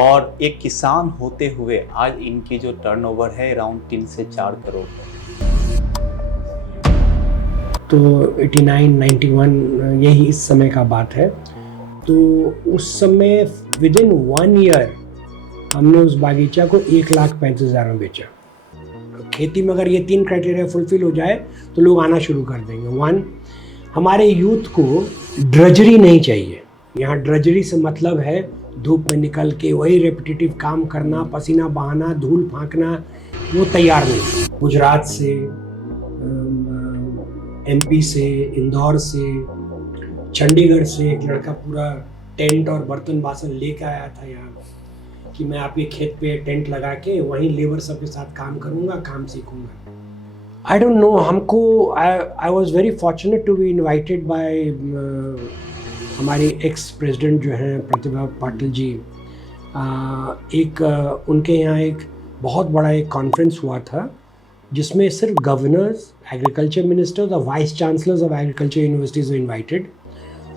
और एक किसान होते हुए आज इनकी जो टर्नओवर है अराउंड 3 से 4 करोड़ है। तो 89, 91 यही इस समय का बात है। तो उस समय विद इन 1 ईयर हमने उस बागीचा को 1,35,000 में बेचा। खेती में अगर ये 3 क्राइटेरिया फुलफिल हो जाए तो लोग आना शुरू कर देंगे। 1, हमारे यूथ को ड्रजरी नहीं चाहिए। यहाँ ड्रजरी से मतलब है धूप में निकल के वही रेपिटेटिव काम करना, पसीना बहाना, धूल फांकना, वो तैयार नहीं। गुजरात से, एमपी से, इंदौर से, चंडीगढ़ से एक लड़का पूरा टेंट और बर्तन बासन लेकर आया था यहाँ कि मैं आपके खेत पे टेंट लगा के वहीं लेबर सबके साथ काम करूँगा, काम सीखूँगा। आई डोंट नो, हमको I was very fortunate to be invited by हमारे एक्स प्रेसिडेंट जो हैं प्रतिभा पाटिल जी। उनके यहाँ एक बहुत बड़ा एक कॉन्फ्रेंस हुआ था जिसमें सिर्फ गवर्नर्स, एग्रीकल्चर मिनिस्टर्स और vice chancellors of agriculture universities invited.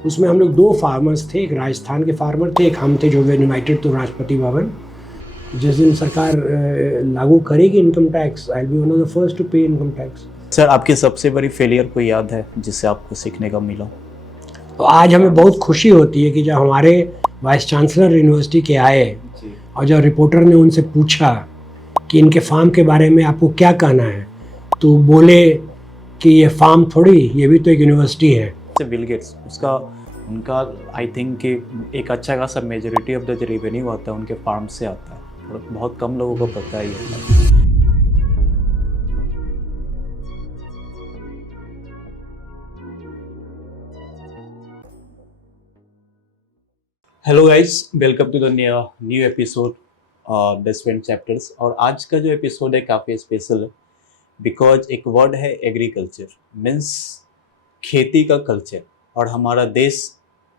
उसमें हम लोग 2 फार्मर्स थे, एक राजस्थान के फार्मर थे, एक हम थे जो वे इन्वाइटेड तो राष्ट्रपति भवन। जिस दिन सरकार लागू करेगी income tax, I will be one of the first to pay income tax. Sir, आपकी सबसे बड़ी फेलियर कोई याद है जिससे आपको सीखने का मिला? तो आज हमें बहुत खुशी होती है कि जब हमारे वाइस चांसलर यूनिवर्सिटी के आए और जब रिपोर्टर ने उनसे पूछा कि इनके फार्म के बारे में आपको क्या कहना है, तो बोले कि ये फार्म थोड़ी, ये भी तो एक यूनिवर्सिटी है। बिल गेट्स, उनका आई थिंक कि एक अच्छा खासा मेजॉरिटी ऑफ द जो रेवेन्यू आता है उनके फार्म से आता है, और बहुत कम लोगों को पता है ये। Hello guys, welcome to the new episode best friend chapters. और आज का जो एपिसोड है काफ़ी स्पेशल है बिकॉज एक वर्ड है एग्रीकल्चर, मीन्स खेती का कल्चर। और हमारा देश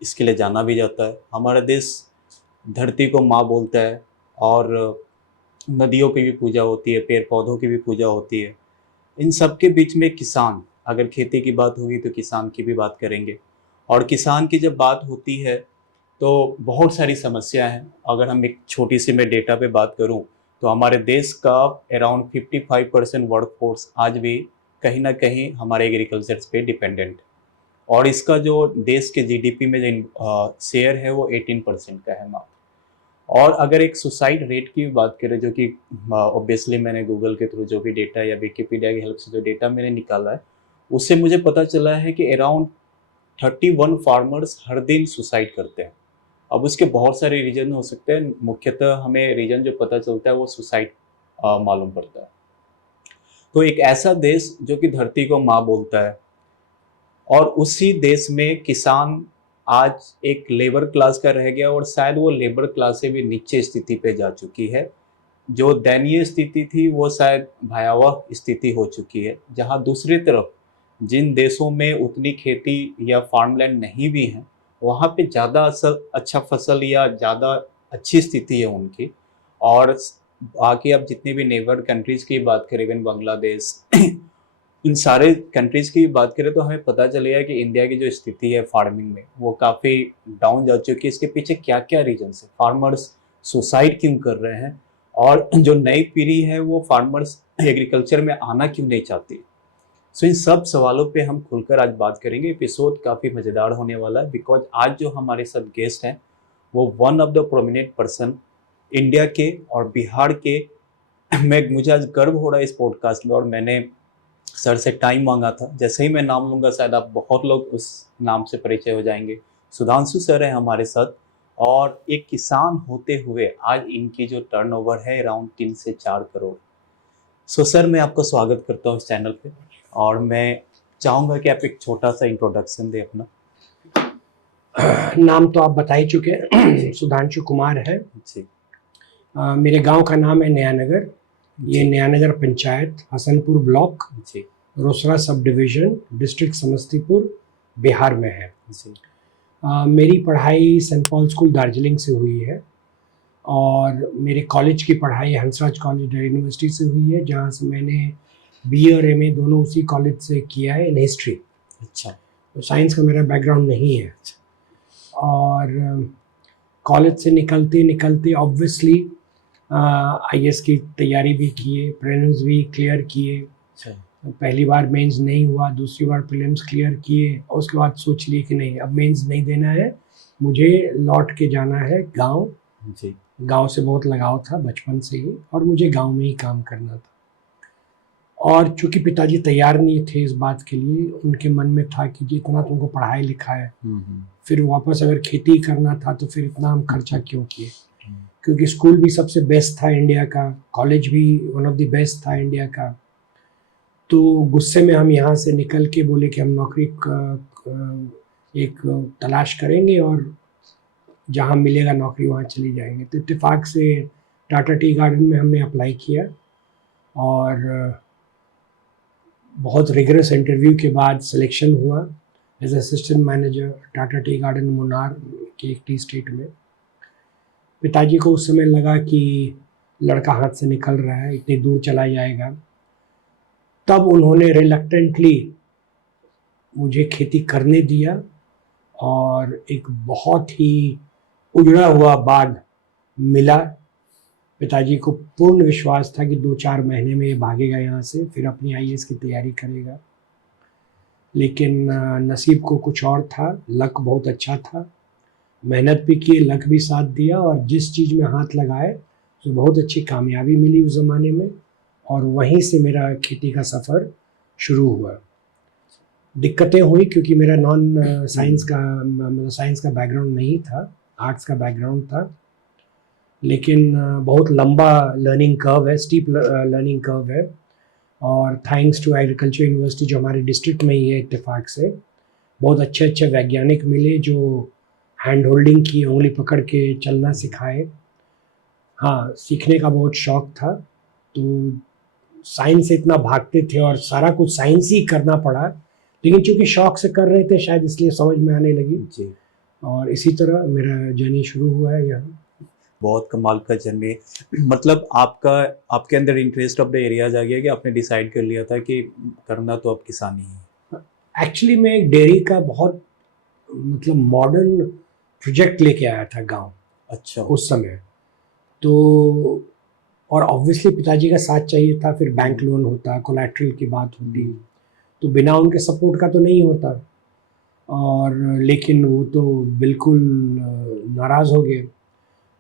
इसके लिए जाना भी जाता है। हमारा देश धरती को माँ बोलता है और नदियों की भी पूजा होती है, पेड़ पौधों की भी पूजा होती है। इन सब के बीच में किसान, अगर खेती की बात होगी तो किसान की भी बात करेंगे। और किसान की जब बात होती है तो बहुत सारी समस्या हैं। अगर हम एक छोटी सी मैं डेटा पे बात करूं तो हमारे देश का अराउंड 55% वर्कफोर्स आज भी कहीं ना कहीं हमारे एग्रीकल्चर पे डिपेंडेंट। और इसका जो देश के जीडीपी में जो शेयर है वो 18% का है मात्र। और अगर एक सुसाइड रेट की बात करें, जो कि ऑब्वियसली मैंने गूगल के थ्रू जो भी डेटा या विकिपीडिया की हेल्प से जो डेटा मैंने निकाला है उससे मुझे पता चला है कि अराउंड 31 फार्मर्स हर दिन सुसाइड करते हैं। अब उसके बहुत सारे रीजन हो सकते हैं, मुख्यतः हमें रीजन जो पता चलता है वो सुसाइड मालूम पड़ता है। तो एक ऐसा देश जो कि धरती को माँ बोलता है और उसी देश में किसान आज एक लेबर क्लास का रह गया और शायद वो लेबर क्लास से भी नीचे स्थिति पे जा चुकी है। जो दयनीय स्थिति थी वो शायद भयावह स्थिति हो चुकी है, जहाँ दूसरी तरफ जिन देशों में उतनी खेती या फार्मलैंड नहीं भी हैं वहाँ पे ज़्यादा अच्छा फसल या ज़्यादा अच्छी स्थिति है उनकी। और बाकी आप जितनी भी नेबर कंट्रीज़ की बात करें, इवन बांग्लादेश इन सारे कंट्रीज़ की बात करें तो हमें पता चलेगा कि इंडिया की जो स्थिति है फार्मिंग में वो काफ़ी डाउन जा चुकी है। इसके पीछे क्या क्या रीजन्स है, फार्मर्स सुसाइड क्यों कर रहे हैं, और जो नई पीढ़ी है वो फार्मर्स एग्रीकल्चर में आना क्यों नहीं चाहती। सो इन सब सवालों पे हम खुलकर आज बात करेंगे। एपिसोड काफ़ी मज़ेदार होने वाला है बिकॉज आज जो हमारे साथ गेस्ट हैं वो one of the prominent person India के और बिहार के। मुझे आज गर्व हो रहा है इस पॉडकास्ट में, और मैंने सर से टाइम मांगा था। जैसे ही मैं नाम लूँगा शायद आप बहुत लोग उस नाम से परिचय हो जाएंगे। सुधांशु सर हैं हमारे साथ, और एक किसान होते हुए आज इनकी जो टर्नओवर है अराउंड 3 से 4 करोड़। सो सर, मैं आपका स्वागत करता हूँ इस चैनल पे, और मैं चाहूँगा कि आप एक छोटा सा इंट्रोडक्शन दें अपना। नाम तो आप बता ही चुके हैं, सुधांशु कुमार है जी। मेरे गांव का नाम है नयानगर। ये नयानगर पंचायत, हसनपुर ब्लॉक, जी Rosera sub division, district Samastipur, Bihar में है। जी। मेरी पढ़ाई सेंट पॉल स्कूल दार्जिलिंग से हुई है, और मेरे कॉलेज की पढ़ाई हंसराज कॉलेज दिल्ली यूनिवर्सिटी से हुई है, जहाँ से मैंने बीए और एमए दोनों उसी कॉलेज से किया है इन हिस्ट्री। अच्छा। तो साइंस का मेरा बैकग्राउंड नहीं है। और कॉलेज से निकलते निकलते ऑब्वियसली आईएएस की तैयारी भी किए, प्रीलिम्स भी क्लियर किए। अच्छा। पहली बार मेंस नहीं हुआ, दूसरी बार प्रीलिम्स क्लियर किए और उसके बाद सोच लिए कि नहीं, अब मेंस नहीं देना है, मुझे लौट के जाना है गांव। जी। गांव से बहुत लगाव था बचपन से ही और मुझे गांव में ही काम करना था। और चूंकि पिताजी तैयार नहीं थे इस बात के लिए, उनके मन में था कि जितना तुमको पढ़ाई लिखाया, फिर वापस अगर खेती करना था तो फिर इतना हम खर्चा क्यों किए, क्योंकि स्कूल भी सबसे बेस्ट था इंडिया का, कॉलेज भी वन ऑफ द बेस्ट था इंडिया का। तो गुस्से में हम यहाँ से निकल के बोले कि हम नौकरी एक तलाश करेंगे और जहाँ मिलेगा नौकरी वहाँ चली जाएंगे। तो इत्तेफाक से टाटा टी गार्डन में हमने अप्लाई किया और बहुत रिगरस इंटरव्यू के बाद सिलेक्शन हुआ as assistant manager Tata tea garden Munnar के एक टी स्टेट में। पिताजी को उस समय लगा कि लड़का हाथ से निकल रहा है, इतनी दूर चला जाएगा। तब उन्होंने रिलक्टेंटली मुझे खेती करने दिया और एक बहुत ही उजड़ा हुआ बाग मिला। पिताजी को पूर्ण विश्वास था कि 2-4 महीने में ये भागेगा यहाँ से, फिर अपनी आईएएस की तैयारी करेगा। लेकिन नसीब को कुछ और था, लक बहुत अच्छा था, मेहनत भी की, लक भी साथ दिया और जिस चीज़ में हाथ लगाए तो बहुत अच्छी कामयाबी मिली उस ज़माने में और वहीं से मेरा खेती का सफ़र शुरू हुआ। दिक्कतें हुई क्योंकि मेरा नॉन साइंस का मतलब साइंस का बैकग्राउंड नहीं था, आर्ट्स का बैकग्राउंड था। लेकिन बहुत लंबा लर्निंग कर्व है, स्टीप लर्निंग कर्व है और थैंक्स टू एग्रीकल्चर यूनिवर्सिटी जो हमारे डिस्ट्रिक्ट में ही है, इत्तेफाक से बहुत अच्छे अच्छे वैज्ञानिक मिले जो हैंड होल्डिंग की, उंगली पकड़ के चलना सिखाए। हाँ, सीखने का बहुत शौक़ था, तो साइंस से इतना भागते थे और सारा कुछ साइंस ही करना पड़ा, लेकिन चूँकि शौक़ से कर रहे थे शायद इसलिए समझ में आने लगी जी। और इसी तरह मेरा जर्नी शुरू हुआ है यहाँ। बहुत कमाल का जर्नी। मतलब आपके अंदर इंटरेस्ट ऑफ द एरियाज आ गया कि आपने डिसाइड कर लिया था कि करना तो अब किसानी है। एक्चुअली मैं एक डेयरी का बहुत मतलब मॉडर्न प्रोजेक्ट लेके आया था गांव। अच्छा। उस समय तो और ऑब्वियसली पिताजी का साथ चाहिए था, फिर बैंक लोन होता, कोलैटरल की बात होती, तो बिना उनके सपोर्ट का तो नहीं होता। और लेकिन वो तो बिल्कुल नाराज़ हो गए।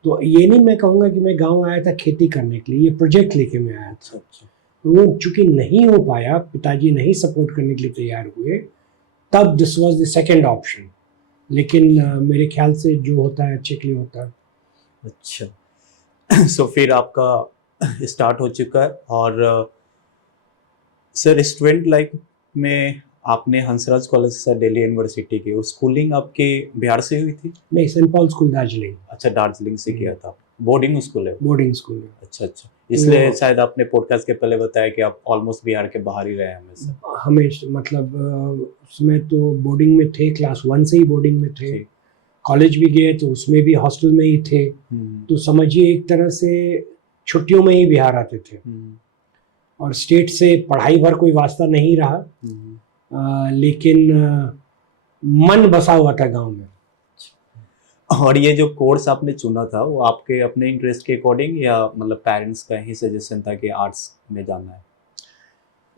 तो ये नहीं मैं कहूँगा कि मैं गांव आया था खेती करने के लिए, ये प्रोजेक्ट लेके मैं आया था। अच्छा। वो चूँकि नहीं हो पाया, पिताजी नहीं सपोर्ट करने के लिए तैयार हुए, तब this was the second option. लेकिन मेरे ख्याल से जो होता है अच्छे के लिए होता है। अच्छा। सो फिर आपका स्टार्ट हो चुका है और सर स्टूडेंट लाइफ में आपने हंसराज कॉलेज से दिल्ली यूनिवर्सिटी की, और स्कूलिंग आपके बिहार से हुई थी? नहीं, सेंट पॉल स्कूल दार्जिलिंग। अच्छा, दार्जिलिंग से किया था। बोर्डिंग स्कूल है? बोर्डिंग स्कूल है। अच्छा अच्छा, इसलिए शायद आपने पॉडकास्ट के पहले बताया कि आप ऑलमोस्ट बिहार के बाहर ही रहे हमेशा। हमेशा मतलब उसमें तो बोर्डिंग में थे, क्लास 1 से ही बोर्डिंग में थे, कॉलेज भी गए तो उसमें भी हॉस्टल में ही थे। तो समझिए एक तरह से छुट्टियों में ही बिहार आते थे और स्टेट से पढ़ाई भर कोई वास्ता नहीं रहा। लेकिन मन बसा हुआ था गांव में। और ये जो कोर्स आपने चुना था वो आपके अपने इंटरेस्ट के अकॉर्डिंग या मतलब पेरेंट्स का ही सजेशन था कि आर्ट्स में जाना है?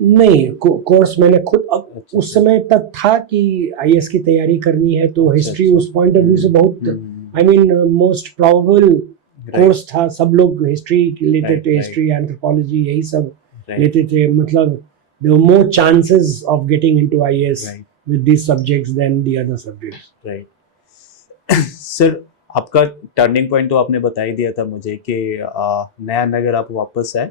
नहीं, कोर्स मैंने खुद उस समय तक था कि आईएएस की तैयारी करनी है, तो हिस्ट्री उस पॉइंट ऑफ व्यू से बहुत I mean most probable course था। सब लोग हिस्ट्री लेते थे, हिस्ट्री एंथ्रोपोलॉजी यही सब लेते थे। मतलब there were more chances of getting into IAS with these subjects than the other subjects. Right. Sir आपका टर्निंग पॉइंट तो आपने बता ही दिया था मुझे कि नया नगर आप वापस आए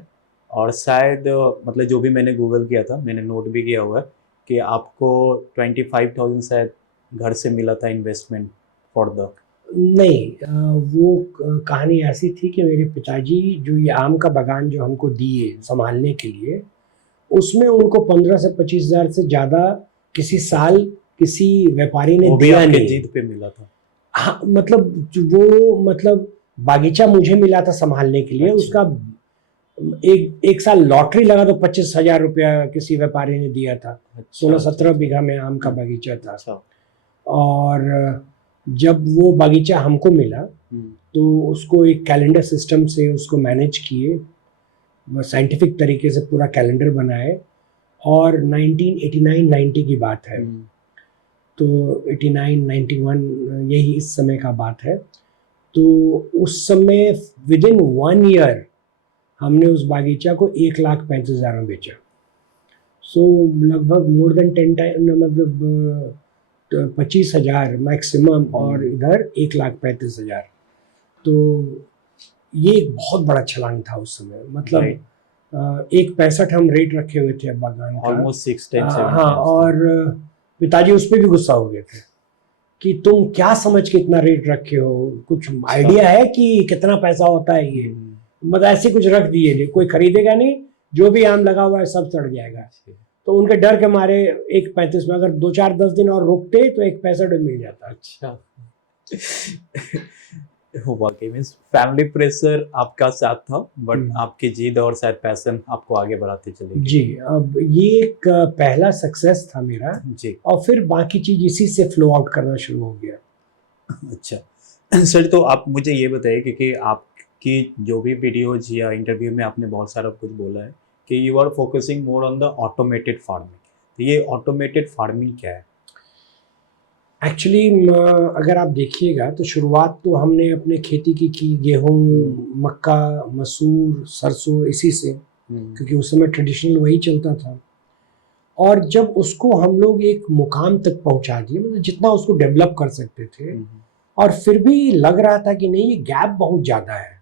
और शायद मतलब जो भी मैंने गूगल किया था, मैंने नोट भी किया हुआ है कि आपको 25,000 शायद घर से मिला था इन्वेस्टमेंट फॉर द। नहीं, वो कहानी ऐसी थी कि मेरे पिताजी जो ये आम का बागान जो हमको दिए संभालने के लिए, उसमें उनको 15 से 25 हज़ार से ज़्यादा किसी साल किसी व्यापारी ने दिया नहीं। जीत पे मिला था। हाँ, मतलब बागीचा मुझे मिला था संभालने के लिए। अच्छा। उसका एक साल लॉटरी लगा तो 25,000 रुपया किसी व्यापारी ने दिया था। 16-17 बीघा में आम का बागीचा था। अच्छा। और जब वो बागीचा हमको मिला तो उसको एक कैलेंडर सिस्टम से उसको मैनेज किए, साइंटिफिक तरीके से पूरा कैलेंडर बनाए। और 1989-90 की बात है, तो 89-91 यही इस समय का बात है। तो उस समय विद इन 1 ईयर हमने उस बागीचा को 1,35,000 में बेचा। सो लगभग मोर देन 10 टाइम, मतलब 25,000 मैक्सिमम, और इधर 1,35,000। तो ये एक बहुत बड़ा छलांग था उस समय, मतलब Right. 1.65 हम रेट रखे हुए थे बागान का। ऑलमोस्ट 6-10-7 हाँ, और पिताजी उस पर भी गुस्सा हो गए थे कि तुम क्या समझ के इतना रेट रखे हो, कुछ आइडिया है कि कितना पैसा होता है ये? मतलब ऐसे कुछ रख दिए, कोई खरीदेगा नहीं, जो भी आम लगा हुआ है सब सड़ जाएगा। तो उनके डर के मारे 1.35 में, अगर 2-4-10 दिन और रुकते तो 1.65 में मिल जाता। अच्छा। वाकई में फैमिली प्रेशर आपका साथ था, बट आपकी जिद और शायद पैशन आपको आगे बढ़ाते चले जी। अब ये एक पहला सक्सेस था मेरा जी। और फिर बाकी चीज इसी से फ्लो आउट करना शुरू हो गया। अच्छा सर, तो आप मुझे ये बताइए क्योंकि आपकी जो भी वीडियोज या इंटरव्यू में आपने बहुत सारा कुछ बोला है कि you are focusing more on the automated farming. तो ये ऑटोमेटेड फार्मिंग क्या है? एक्चुअली अगर आप देखिएगा तो शुरुआत तो हमने अपने खेती की गेहूँ, मक्का, मसूर, सरसों, इसी से, क्योंकि उस समय ट्रेडिशनल वही चलता था। और जब उसको हम लोग एक मुकाम तक पहुंचा दिए, मतलब जितना उसको डेवलप कर सकते थे, और फिर भी लग रहा था कि नहीं, ये गैप बहुत ज़्यादा है,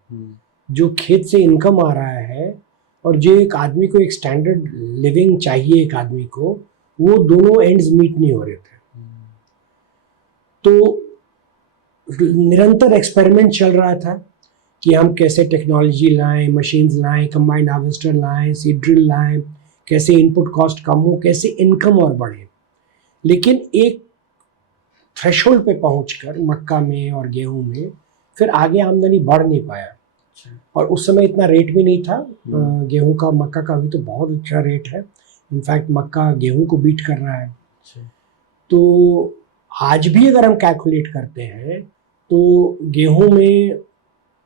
जो खेत से इनकम आ रहा है और जो एक आदमी को एक स्टैंडर्ड लिविंग चाहिए एक आदमी को, वो दोनों एंड्स मीट नहीं हो रहे थे। तो निरंतर एक्सपेरिमेंट चल रहा था कि हम कैसे टेक्नोलॉजी लाएं, मशीन्स लाएं, कंबाइंड हार्वेस्टर लाएं, सीड ड्रिल लाएं, कैसे इनपुट कॉस्ट कम हो, कैसे इनकम और बढ़े। लेकिन एक थ्रेशोल्ड पे पहुंचकर मक्का में और गेहूं में फिर आगे आमदनी बढ़ नहीं पाया। और उस समय इतना रेट भी नहीं था गेहूं का, मक्का का भी तो बहुत अच्छा रेट है। इनफैक्ट मक्का गेहूं को बीट कर रहा है। तो आज भी अगर हम कैलकुलेट करते हैं तो गेहूं में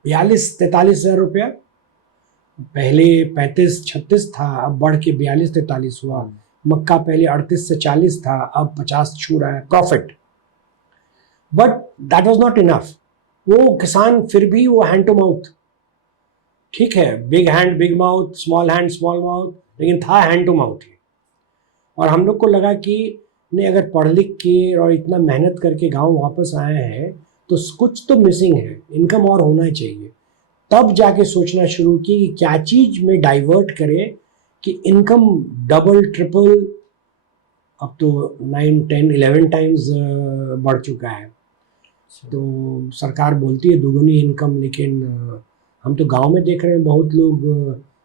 42-43 हज़ार रुपया, पहले 35-36 था, अब बढ़ के 42-43 हुआ। मक्का पहले 38 से 40 था, अब 50 छू रहा है profit. But that was not enough. वो किसान फिर भी वो हैंड टू माउथ, ठीक है, big hand big mouth, small hand small mouth, लेकिन था हैंड टू माउथ ही। और हम लोग को लगा कि नहीं, अगर पढ़ लिख के और इतना मेहनत करके गांव वापस आए हैं तो कुछ तो मिसिंग है, इनकम और होना चाहिए। तब जाके सोचना शुरू की कि क्या चीज में डाइवर्ट करे कि इनकम डबल ट्रिपल, अब तो 9-10-11 टाइम्स बढ़ चुका है। तो सरकार बोलती है दुगुनी इनकम, लेकिन हम तो गांव में देख रहे हैं बहुत लोग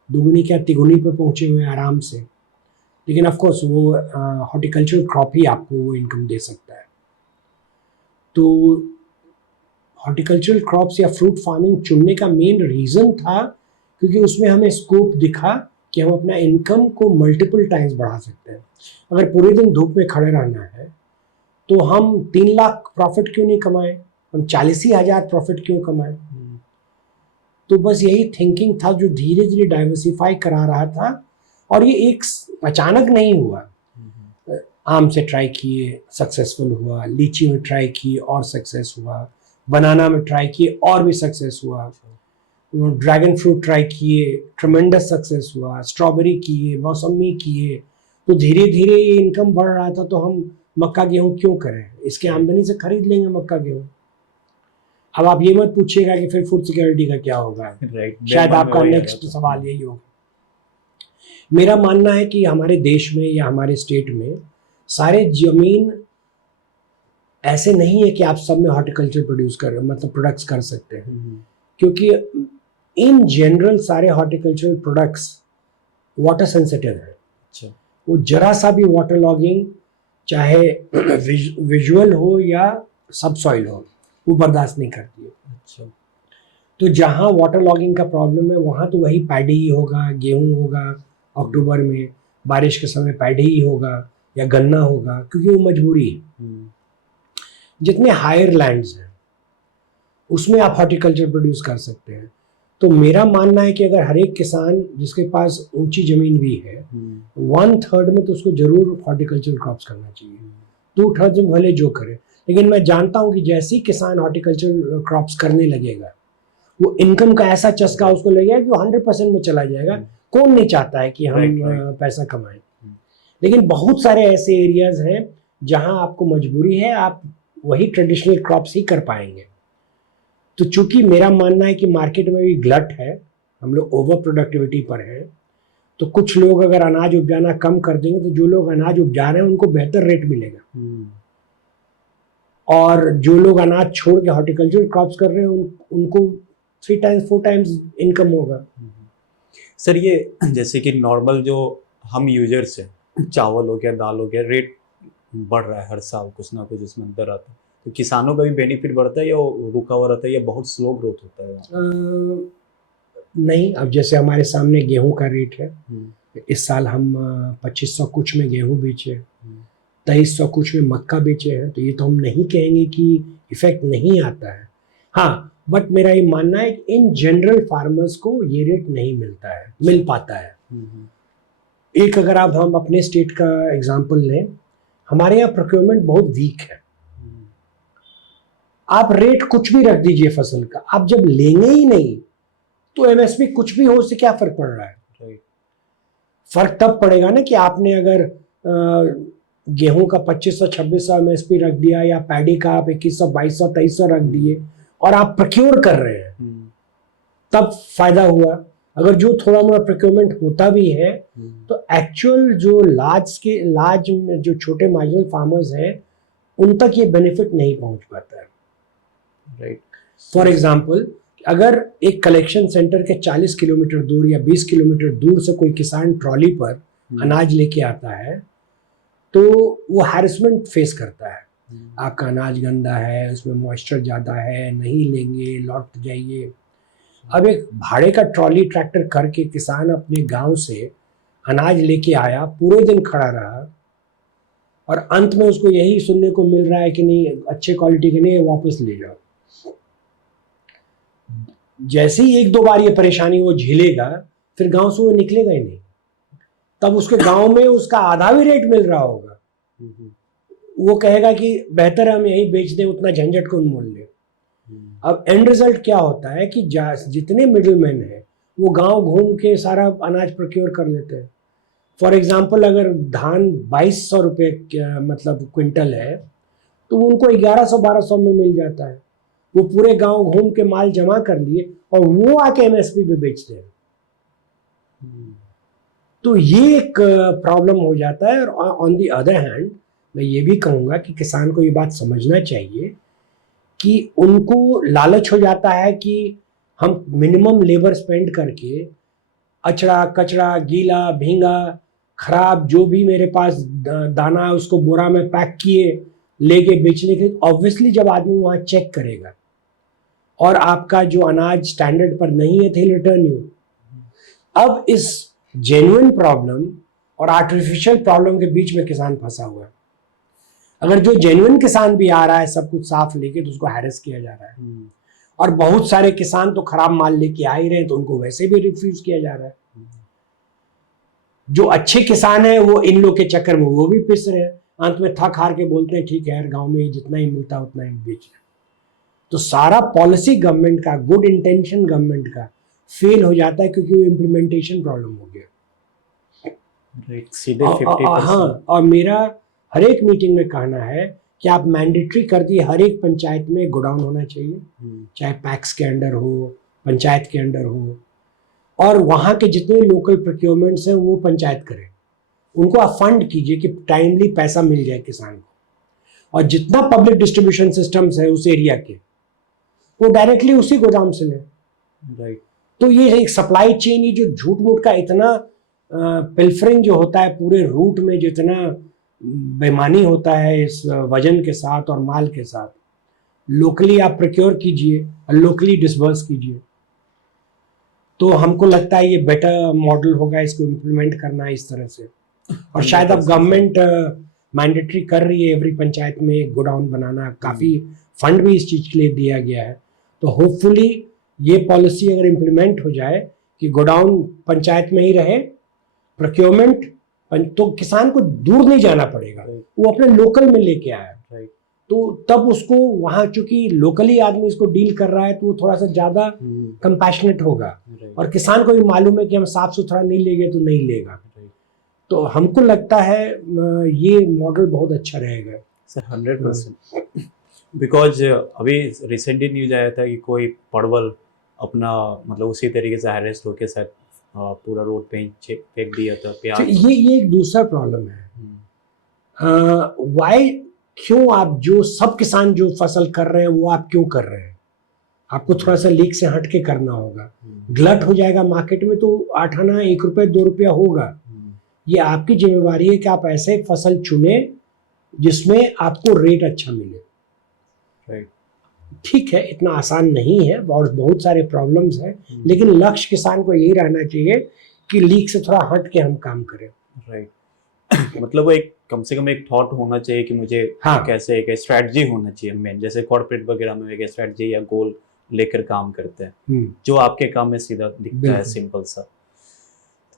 दुगुनी क्या तिगुनी पे पहुंचे हुए हैं आराम से। लेकिन ऑफ कोर्स वो हॉर्टिकल्चरल क्रॉप ही आपको वो इनकम दे सकता है। तो हॉर्टिकल्चरल क्रॉप्स या फ्रूट फार्मिंग चुनने का मेन रीज़न था क्योंकि उसमें हमें स्कोप दिखा कि हम अपना इनकम को मल्टीपल टाइम्स बढ़ा सकते हैं। अगर पूरे दिन धूप में खड़े रहना है तो हम 3 लाख प्रॉफिट क्यों नहीं कमाएं, हम 40,000 प्रॉफिट क्यों कमाएं। तो बस यही थिंकिंग था जो धीरे धीरे डाइवर्सिफाई करा रहा था। और ये एक अचानक नहीं हुआ। आम से ट्राई किए, सक्सेसफुल हुआ, लीची में ट्राई किए और सक्सेस हुआ, बनाना में ट्राई किए और भी सक्सेस हुआ, ड्रैगन फ्रूट ट्राई किए, ट्रमेंडस सक्सेस हुआ, स्ट्रॉबेरी किए, मौसमी किए। तो धीरे धीरे ये इनकम बढ़ रहा था। तो हम मक्का गेहूँ क्यों करें, इसके आमदनी से खरीद लेंगे मक्का गेहूँ। अब आप ये मत पूछिएगा कि फिर फूड सिक्योरिटी का क्या होगा, शायद आपका नेक्स्ट सवाल यही होगा। मेरा मानना है कि हमारे देश में या हमारे स्टेट में सारे जमीन ऐसे नहीं है कि आप सब में हॉर्टिकल्चर प्रोड्यूस कर, मतलब प्रोडक्ट्स कर सकते हैं। क्योंकि इन जनरल सारे हॉर्टिकल्चरल प्रोडक्ट्स वाटर सेंसिटिव है। वो जरा सा भी वाटर लॉगिंग, चाहे विजुअल हो या सब सॉइल हो, वो बर्दाश्त नहीं करती है। तो जहाँ वाटर लॉगिंग का प्रॉब्लम है वहाँ तो वही पैडी ही होगा, गेहूँ होगा, अक्टूबर में बारिश के समय पैडी ही होगा या गन्ना होगा, क्योंकि वो मजबूरी है। जितने हायर लैंड्स हैं उसमें आप हॉर्टिकल्चर प्रोड्यूस कर सकते हैं। तो मेरा मानना है कि अगर हर एक किसान जिसके पास ऊंची जमीन भी है, 1/3 में तो उसको जरूर हॉर्टिकल्चर क्रॉप्स करना चाहिए, 2/3 में भले जो करे। लेकिन मैं जानता हूं कि जैसे ही किसान हॉर्टिकल्चर क्रॉप्स करने लगेगा, वो इनकम का ऐसा चस्का उसको लगेगा कि वो 100% में चला जाएगा। कौन नहीं चाहता है कि हम पैसा कमाएं? लेकिन बहुत सारे ऐसे एरियाज हैं जहां आपको मजबूरी है, आप वही ट्रेडिशनल क्रॉप्स ही कर पाएंगे। तो चूंकि मेरा मानना है कि मार्केट में भी ग्लट है, हम लोग ओवर प्रोडक्टिविटी पर हैं, तो कुछ लोग अगर अनाज उपजाना कम कर देंगे तो जो लोग अनाज उपजा रहे हैं उनको बेहतर रेट मिलेगा, और जो लोग अनाज छोड़ के हॉर्टिकल्चर क्रॉप्स कर रहे हैं उनको 3 टाइम्स 4 टाइम्स इनकम होगा। सर ये जैसे कि नॉर्मल जो हम यूजर्स हैं, चावल हो गया, दाल हो गया, रेट बढ़ रहा है हर साल, कुछ ना कुछ इसमें अंदर आता है, तो किसानों का भी बेनिफिट बढ़ता है या रुका हुआ रहता है या बहुत स्लो ग्रोथ होता है? नहीं, अब जैसे हमारे सामने गेहूं का रेट है, इस साल हम 2500 कुछ में गेहूं बेचे, 2300 कुछ में मक्का बेचे हैं, तो ये तो हम नहीं कहेंगे कि इफेक्ट नहीं आता है। हाँ, बट मेरा ये मानना है कि इन जनरल फार्मर्स को ये रेट नहीं मिल पाता है। एक अगर आप हम अपने स्टेट का एग्जांपल लें, हमारे यहाँ प्रोक्योरमेंट बहुत वीक है। आप रेट कुछ भी रख दीजिए फसल का, आप जब लेंगे ही नहीं तो एमएसपी कुछ भी हो, उससे क्या फर्क पड़ रहा है? फर्क तब पड़ेगा ना कि आपने अगर गेहूं का 2500-2600 एमएसपी रख दिया, या पैडी का आप 2100-2200-2300 रख दिए और आप प्रोक्योर कर रहे हैं, तब फायदा हुआ। अगर जो थोड़ा मोड़ा प्रोक्योरमेंट होता भी है तो एक्चुअल जो लार्ज जो छोटे मार्जिनल फार्मर्स हैं उन तक ये बेनिफिट नहीं पहुंच पाता है। राइट, फॉर एग्जांपल अगर एक कलेक्शन सेंटर के 40 किलोमीटर दूर या 20 किलोमीटर दूर से कोई किसान ट्रॉली पर अनाज लेके आता है, तो वो हैरेसमेंट फेस करता है। आपका अनाज गंदा है, उसमें मॉइस्चर ज़्यादा है, नहीं लेंगे, लौट जाइए। अब एक भाड़े का ट्रॉली ट्रैक्टर करके किसान अपने गांव से अनाज लेके आया, पूरे दिन खड़ा रहा, और अंत में उसको यही सुनने को मिल रहा है कि नहीं, अच्छे क्वालिटी के नहीं, वापस ले जाओ। जैसे ही 1-2 बार ये परेशानी वो झेलेगा, फिर गांव से वो निकलेगा ही नहीं। तब उसके गांव में उसका आधा भी रेट मिल रहा होगा, वो कहेगा कि बेहतर हम यही बेच दें, उतना झंझट कौन मोल ले। अब एंड रिजल्ट क्या होता है कि जितने मिडिलमैन हैं वो गांव घूम के सारा अनाज प्रोक्योर कर लेते हैं। फॉर एग्जांपल अगर धान 2200 रुपये मतलब क्विंटल है, तो उनको 1100-1200 में मिल जाता है। वो पूरे गांव घूम के माल जमा कर लिए और वो आके एमएसपी पे बेचते हैं। तो ये एक प्रॉब्लम हो जाता है। और ऑन दी अदर हैंड मैं ये भी कहूँगा कि किसान को ये बात समझना चाहिए कि उनको लालच हो जाता है कि हम मिनिमम लेबर स्पेंड करके अचड़ा कचड़ा, गीला भींगा खराब जो भी मेरे पास दाना है उसको बोरा में पैक किए लेके बेचने के लिए। ऑब्वियसली जब आदमी वहाँ चेक करेगा और आपका जो अनाज स्टैंडर्ड पर नहीं है, थे रिटर्न यू। अब इस जेन्युइन प्रॉब्लम और आर्टिफिशियल प्रॉब्लम के बीच में किसान फंसा हुआ है। अगर जो जेन्युइन किसान भी आ रहा है सब कुछ साफ लेके, तो उसको हैरेस किया जा रहा है। और बहुत सारे किसान तो खराब माल लेके आ ही रहे हैं, तो उनको वैसे भी रिफ्यूज किया जा रहा है। जो अच्छे किसान है वो इन लोग के चक्कर में वो भी पिस रहे हैं, अंत में थक हार के बोलते हैं ठीक है यार, गांव में जितना ही मिलता है उतना ही बेच रहे। तो सारा पॉलिसी गवर्नमेंट का, गुड इंटेंशन गवर्नमेंट का फेल हो जाता है क्योंकि वो इम्प्लीमेंटेशन प्रॉब्लम हो गया। सीधे 50%। हाँ, और मेरा हर एक मीटिंग में कहना है कि आप मैंडेटरी कर दिए, हर एक पंचायत में गोडाउन होना चाहिए, चाहे पैक्स के अंडर हो, पंचायत के अंडर हो, और वहाँ के जितने लोकल प्रोक्योरमेंट्स हैं वो पंचायत करे। उनको आप फंड कीजिए कि टाइमली पैसा मिल जाए किसान को, और जितना पब्लिक डिस्ट्रीब्यूशन सिस्टम्स है उस एरिया के, वो डायरेक्टली उसी गोदाम से लें। राइट। तो ये एक सप्लाई चेन, ये जो झूठ मूठ का इतना पिल्फरिंग जो होता है पूरे रूट में, जितना बेईमानी होता है इस वजन के साथ और माल के साथ, लोकली आप प्रोक्योर कीजिए और लोकली डिसबर्स कीजिए। तो हमको लगता है ये बेटर मॉडल होगा इसको इम्प्लीमेंट करना इस तरह से। और शायद अब गवर्नमेंट मैंडेटरी कर रही है एवरी पंचायत में गोडाउन बनाना, काफ़ी फंड भी इस चीज़ के लिए दिया गया है। तो होपफुली ये पॉलिसी अगर इम्प्लीमेंट हो जाए कि गोडाउन पंचायत में ही रहे, प्रोक्योरमेंट तो किसान को दूर नहीं जाना पड़ेगा, वो अपने लोकल में लेके आया, तो तब उसको वहाँ चूंकि लोकली आदमी इसको डील कर रहा है तो वो थोड़ा सा ज्यादा कंपैशनेट होगा, और किसान को भी मालूम है कि हम साफ सुथरा नहीं लेंगे तो नहीं लेगा। तो हमको लगता है ये मॉडल बहुत अच्छा रहेगा सर, 100%। बिकॉज अभी रिसेंटली न्यूज आया था कि कोई परवल अपना मतलब उसी तरीके से अरेस्ट होके शायद पूरा रोड पे फेंक दिया था तो प्याज। ये एक दूसरा प्रॉब्लम है। वाई, क्यों आप जो सब किसान जो फसल कर रहे हैं वो आप क्यों कर रहे हैं? आपको थोड़ा सा लीक से हट के करना होगा। गलत हो जाएगा मार्केट में तो 8 आना 1 रुपये 2 रुपया होगा। ये आपकी जिम्मेवारी है कि आप ऐसे फसल चुने जिसमें आपको रेट अच्छा मिले। राइट, ठीक है, इतना आसान नहीं है और बहुत सारे प्रॉब्लम्स हैं, लेकिन लक्ष्य किसान को यही रहना चाहिए कि लीक से थोड़ा हट के हम काम करें। राइट। मतलब वो एक कम से कम एक थॉट होना चाहिए कि मुझे कैसे एक स्ट्रेटजी होना चाहिए मेन, जैसे कॉर्पोरेट वगैरह में एक स्ट्रेटजी या गोल लेकर काम करते हैं जो आपके काम में सीधा दिखता है, सिंपल सा।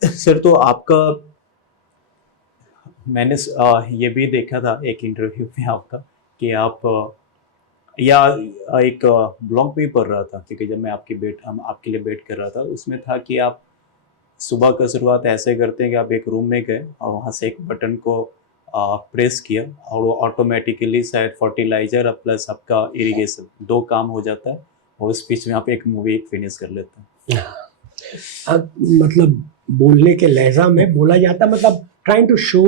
सर, तो आपका मैंने ये भी देखा था एक इंटरव्यू में आपका कि आप या एक ब्लॉग भी पढ़ रहा था, क्योंकि जब मैं आपके लिए वेट कर रहा था उसमें था कि आप सुबह का शुरुआत ऐसे करते हैं कि आप एक रूम में गए और वहाँ से एक बटन को प्रेस किया और वो ऑटोमेटिकली शायद फर्टिलाइजर प्लस आपका इरिगेशन 2 काम हो जाता है और उस बीच में आप एक मूवी फिनिश कर लेते हैं। अब मतलब बोलने के लहजा में बोला जाता, मतलब trying to show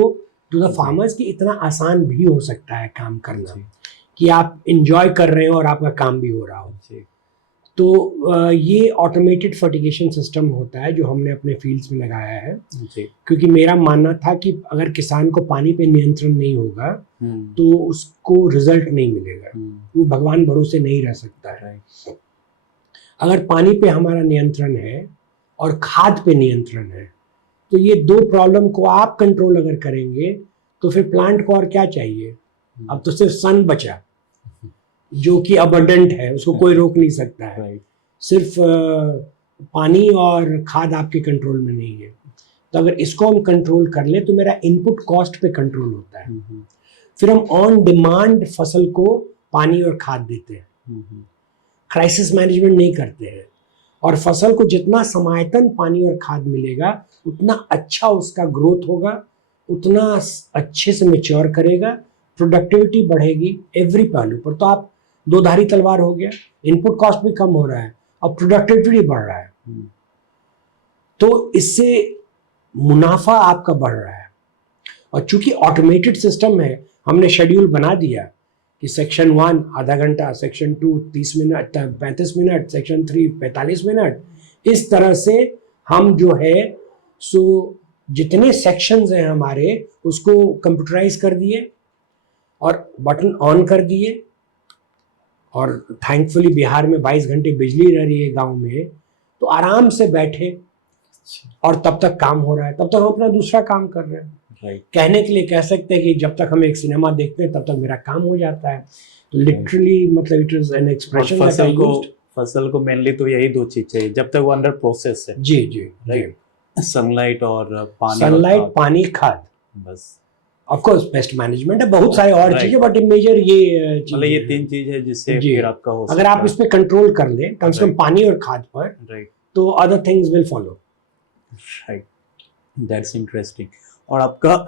to the farmers कि इतना आसान भी हो सकता है काम करना, कि आप इंजॉय कर रहे हो और आपका काम भी हो रहा हो। तो ये ऑटोमेटेड फर्टिगेशन सिस्टम होता है जो हमने अपने फील्ड्स में लगाया है, क्योंकि मेरा मानना था कि अगर किसान को पानी पे नियंत्रण नहीं होगा तो उसको रिजल्ट नहीं मिलेगा, वो भगवान भरोसे नहीं रह सकता है। अगर पानी पे हमारा नियंत्रण है और खाद पे नियंत्रण है तो ये 2 प्रॉब्लम को आप कंट्रोल अगर करेंगे तो फिर प्लांट को और क्या चाहिए? अब तो सिर्फ सन बचा जो कि अबंडेंट है, उसको कोई रोक नहीं सकता है। सिर्फ पानी और खाद आपके कंट्रोल में नहीं है। तो अगर इसको हम कंट्रोल कर ले तो मेरा इनपुट कॉस्ट पे कंट्रोल होता है। फिर हम ऑन डिमांड फसल को पानी और खाद देते हैं, क्राइसिस मैनेजमेंट नहीं करते हैं, और फसल को जितना समायतन पानी और खाद मिलेगा उतना अच्छा उसका ग्रोथ होगा, उतना अच्छे से मैच्योर करेगा, प्रोडक्टिविटी बढ़ेगी एवरी पहलू पर। तो आप 2 धारी तलवार हो गया, इनपुट कॉस्ट भी कम हो रहा है और प्रोडक्टिविटी बढ़ रहा है, तो इससे मुनाफा आपका बढ़ रहा है। और चूंकि ऑटोमेटेड सिस्टम है, हमने शेड्यूल बना दिया कि सेक्शन 1 आधा घंटा, section 2 30 minute 35 minute, section 3 45 minute, इस तरह से हम जो है सो जितने सेक्शंस हैं हमारे उसको कंप्यूटराइज कर दिए और बटन ऑन कर दिए। और थैंकफुली बिहार में 22 घंटे बिजली रह रही है गांव में, तो आराम से बैठे और तब तक काम हो रहा है, तब तक हम अपना दूसरा काम कर रहे हैं। कहने के लिए कह सकते हैं कि जब तक हम एक सिनेमा देखते हैं तब तक मेरा काम हो जाता है। तो लिटरली मतलब इट इज एन एक्सप्रेशन। फसल को मेनली तो यही 2 चीज चाहिए जब तक वो अंडर प्रोसेस है। जी जी, राइट, सनलाइट और पानी। सनलाइट, पानी, खाद, बस। ऑफ कोर्स पेस्ट मैनेजमेंट है, बहुत सारे और चीजें, बट मेजर ये मतलब ये 3 चीज है जिससे फिर आपका हो सकता है। अगर आप इस पे कंट्रोल कर ले कम से कम पानी और खाद पर, तो other things will follow. Right, that's interesting. और आपका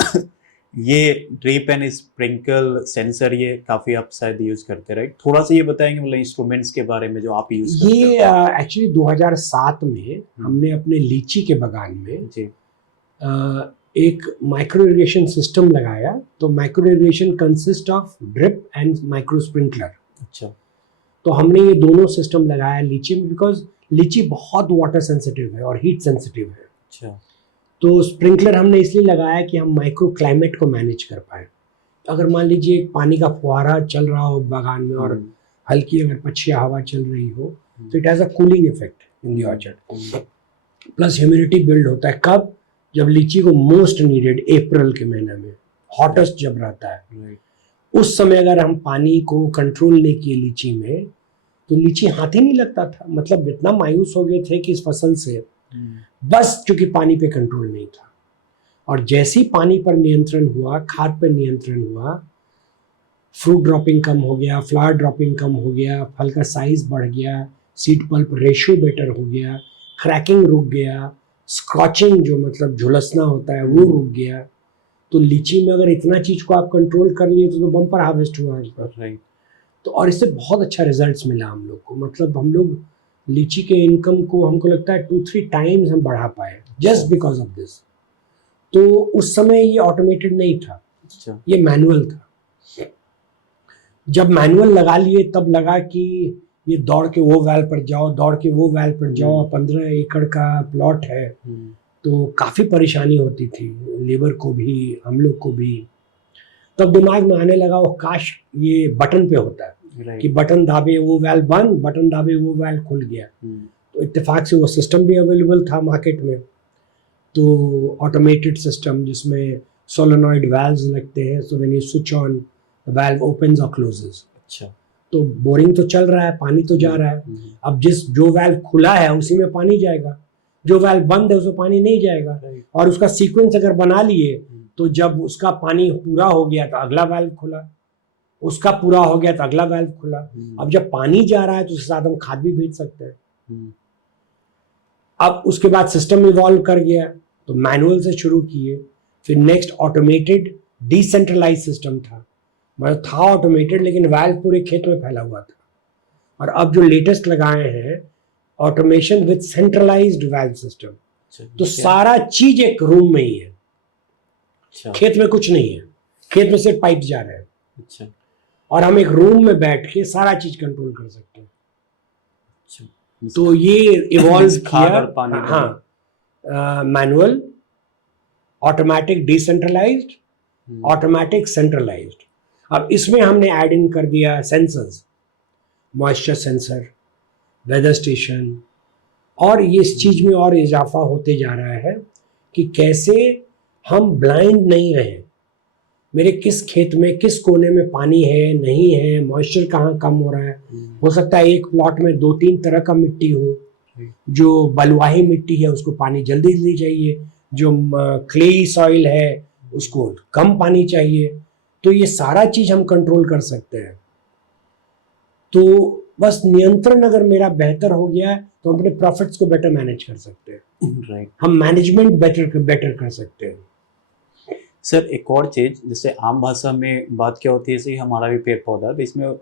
ये ड्रिप एंड स्प्रिंकल सेंसर ये काफी आप शायद यूज करते, राइट? थोड़ा सा ये बताएंगे मतलब इंस्ट्रूमेंट्स के बारे में जो आप यूज करते हैं। ये एक्चुअली 2007 में हमने अपने लीची के बगान में जी एक माइक्रो इरिगेशन सिस्टम लगाया। तो micro irrigation consist of drip and micro sprinkler. अच्छा, तो हमने ये दोनों सिस्टम लगाया लीची में, बिकॉज लीची बहुत वाटर सेंसिटिव है और हीट सेंसिटिव है। अच्छा, तो स्प्रिंकलर हमने इसलिए लगाया कि हम माइक्रो क्लाइमेट को मैनेज कर पाए। अगर मान लीजिए पानी का फुहारा चल रहा हो बागान में और हल्की अगर पछिया हवा चल रही हो तो it has a cooling effect in the orchard. Plus humidity build होता है कब? जब लीची को मोस्ट नीडेड, अप्रैल के महीने में हॉटेस्ट जब रहता है, उस समय अगर हम पानी को कंट्रोल नहीं किए लीची में तो लीची हाथ ही नहीं लगता था, मतलब इतना मायूस हो गए थे कि इस फसल से, बस क्योंकि पानी पे कंट्रोल नहीं था। और जैसे ही पानी पर नियंत्रण हुआ, खाद पर नियंत्रण हुआ, फ्रूट ड्रॉपिंग कम हो गया, फ्लावर ड्रॉपिंग कम हो गया, फल का साइज बढ़ गया, सीड पल्प रेशियो बेटर हो गया, क्रैकिंग रुक गया, स्क्रॉचिंग जो मतलब झुलसना होता है वो रुक गया। तो लीची में अगर इतना चीज को आप कंट्रोल कर लिए तो बम्पर हार्वेस्ट हुआ है पर। राइट। तो और इससे बहुत अच्छा रिजल्ट्स मिला हम लोग को, मतलब हम लोग लीची के इनकम को हमको लगता है 2-3 टाइम्स हम बढ़ा पाए जस्ट बिकॉज ऑफ दिस। तो उस समय ये ऑटोमेटेड नहीं था, ये मैनुअल था। जब मैनुअल लगा लिए तब लगा कि ये दौड़ के वो वैल पर जाओ, दौड़ के वो वैल पर जाओ, 15 एकड़ का प्लॉट है, तो काफ़ी परेशानी होती थी लेबर को भी, हम लोग को भी। तब दिमाग में आने लगा वो काश ये बटन पे होता है कि बटन दाबे वो वैल बंद, बटन दाबे वो वैल खुल गया। तो इत्तेफाक से वो सिस्टम भी अवेलेबल था मार्केट में, तो ऑटोमेटेड सिस्टम जिसमें सोलेनॉइड वैल्व्स लगते हैं, so when you switch on the valve opens और क्लोजेस। अच्छा। तो बोरिंग तो चल रहा है, पानी तो जा रहा है। अब जो वैल्व खुला है उसी में पानी जाएगा, जो वैल्व बंद है उसमें पानी नहीं जाएगा। और उसका सीक्वेंस अगर बना लिए तो जब उसका पानी पूरा हो गया तो अगला वैल्व खुला, उसका पूरा हो गया तो अगला वैल्व खुला। अब जब पानी जा रहा है तो उसके साथ हम खाद भी भेज सकते हैं। अब उसके बाद सिस्टम इवॉल्व कर गया, तो मैनुअल से शुरू किए, फिर नेक्स्ट ऑटोमेटेड डिसेंट्रलाइज सिस्टम था, मतलब था ऑटोमेटेड लेकिन वैल्व पूरे खेत में फैला हुआ था। और अब जो लेटेस्ट लगाए हैं automation with centralised valve system, तो सारा चीज एक रूम में ही है। खेत में कुछ नहीं है, खेत में सिर्फ पाइप जा रहे हैं। अच्छा। और हम एक रूम में बैठ के सारा चीज कंट्रोल कर सकते हैं। अच्छा। तो ये इवॉल्व किया, हाँ, manual, automatic decentralized, automatic centralized. अब इसमें हमने ऐड इन कर दिया sensors, moisture sensor, weather station, और ये इस चीज में और इजाफा होते जा रहा है कि कैसे हम ब्लाइंड नहीं रहे, मेरे किस खेत में किस कोने में पानी है नहीं है, मॉइस्चर कहाँ कम हो रहा है। हो सकता है एक प्लॉट में 2-3 तरह का मिट्टी हो, जो बलुआही मिट्टी है उसको पानी जल्दी जल्दी चाहिए, जो क्लेई सॉइल है उसको कम पानी चाहिए। तो ये सारा चीज हम कंट्रोल कर सकते हैं। तो बस नियंत्रण अगर मेरा बेहतर हो गया तो हम अपने प्रॉफिट्स को बेटर मैनेज कर सकते हैं। राइट। हम मैनेजमेंट बेटर कर सकते हैं। सर एक और चीज, जैसे आम भाषा में बात क्या होती है, जैसे हमारा भी पेड़ पौधा, तो इसमें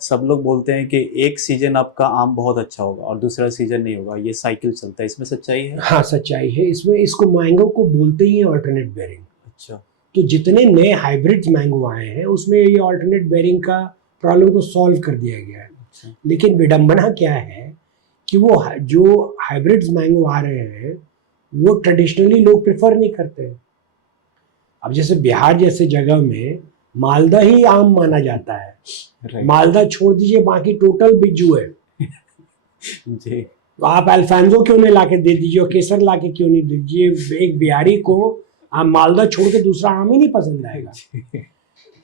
सब लोग बोलते हैं कि एक सीजन आपका आम बहुत अच्छा होगा और दूसरा सीजन नहीं होगा, ये साइकिल चलता है, इसमें सच्चाई है? हाँ, सच्चाई है इसमें। इसको मैंगो को बोलते ही है ऑल्टरनेट बेयरिंग। अच्छा। तो जितने नए हाइब्रिड मैंगो आए हैं उसमें ये ऑल्टरनेट बेयरिंग का प्रॉब्लम को सॉल्व कर दिया गया है। अच्छा। लेकिन विडंबना क्या है कि वो जो हाइब्रिड मैंगो आ रहे हैं वो ट्रेडिशनली लोग प्रेफर नहीं करते। अब जैसे बिहार जैसे जगह में मालदा ही आम माना जाता है। मालदा छोड़ दीजिए, बाकी टोटल बिज्जू है जी। तो आप अल्फांजो क्यों नहीं लाके दे दीजिए और केसर लाके क्यों नहीं दे दीजिए, एक बिहारी को आप मालदा छोड़ के दूसरा आम ही नहीं पसंद आएगा।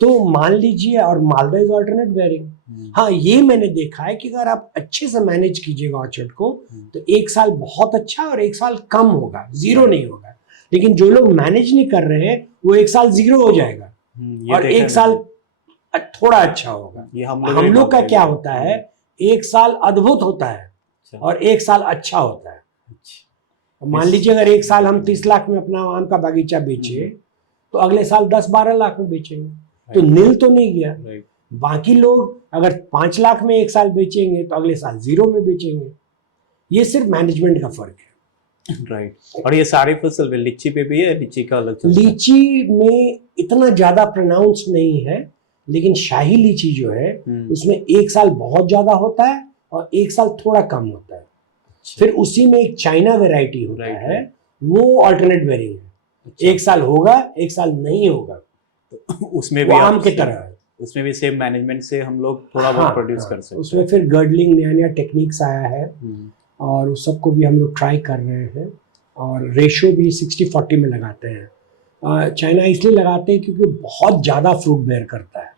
तो मान लीजिए, और मालदा इज ऑल्टरनेट बेयरिंग। हाँ, ये मैंने देखा है कि अगर आप अच्छे से मैनेज कीजिएगा ऑर्चर्ड को तो एक साल बहुत अच्छा और एक साल कम होगा, जीरो नहीं होगा। लेकिन जो लोग मैनेज नहीं कर रहे हैं वो एक साल जीरो हो जाएगा और एक साल थोड़ा अच्छा होगा। हम लोग का क्या होता है, एक साल अद्भुत होता है और एक साल अच्छा होता है। मान लीजिए अगर एक साल हम 30 लाख में अपना आम का बागीचा बेचे तो अगले साल 10-12 लाख में बेचेंगे, तो नील तो नहीं गया। बाकी लोग अगर 5 लाख में एक साल बेचेंगे तो अगले साल 0 में बेचेंगे। ये सिर्फ मैनेजमेंट का फर्क है। राइट। और ये सारी फसल में लीची पे भी है? लीची का अलग? लीची में इतना ज्यादा प्रोनाउंस नहीं है, लेकिन शाही लीची जो है उसमें एक साल बहुत ज्यादा होता है और एक साल थोड़ा कम होता है। अच्छा। फिर उसी में एक चाइना वेराइटी होता है, वो ऑल्टरनेट बेयरिंग है। अच्छा। एक साल होगा एक साल नहीं होगा, तो उसमें भी आम की तरह है, उसमें भी सेम मैनेजमेंट से हम लोग थोड़ा बहुत प्रोड्यूस कर सकते हैं। उसमें फिर गर्डलिंग नया नया टेक्निक्स आया है और उस सबको भी हम लोग ट्राई कर रहे हैं। और रेशियो भी 60-40 में लगाते हैं। चाइना इसलिए लगाते हैं क्योंकि बहुत ज़्यादा फ्रूट बेयर करता है।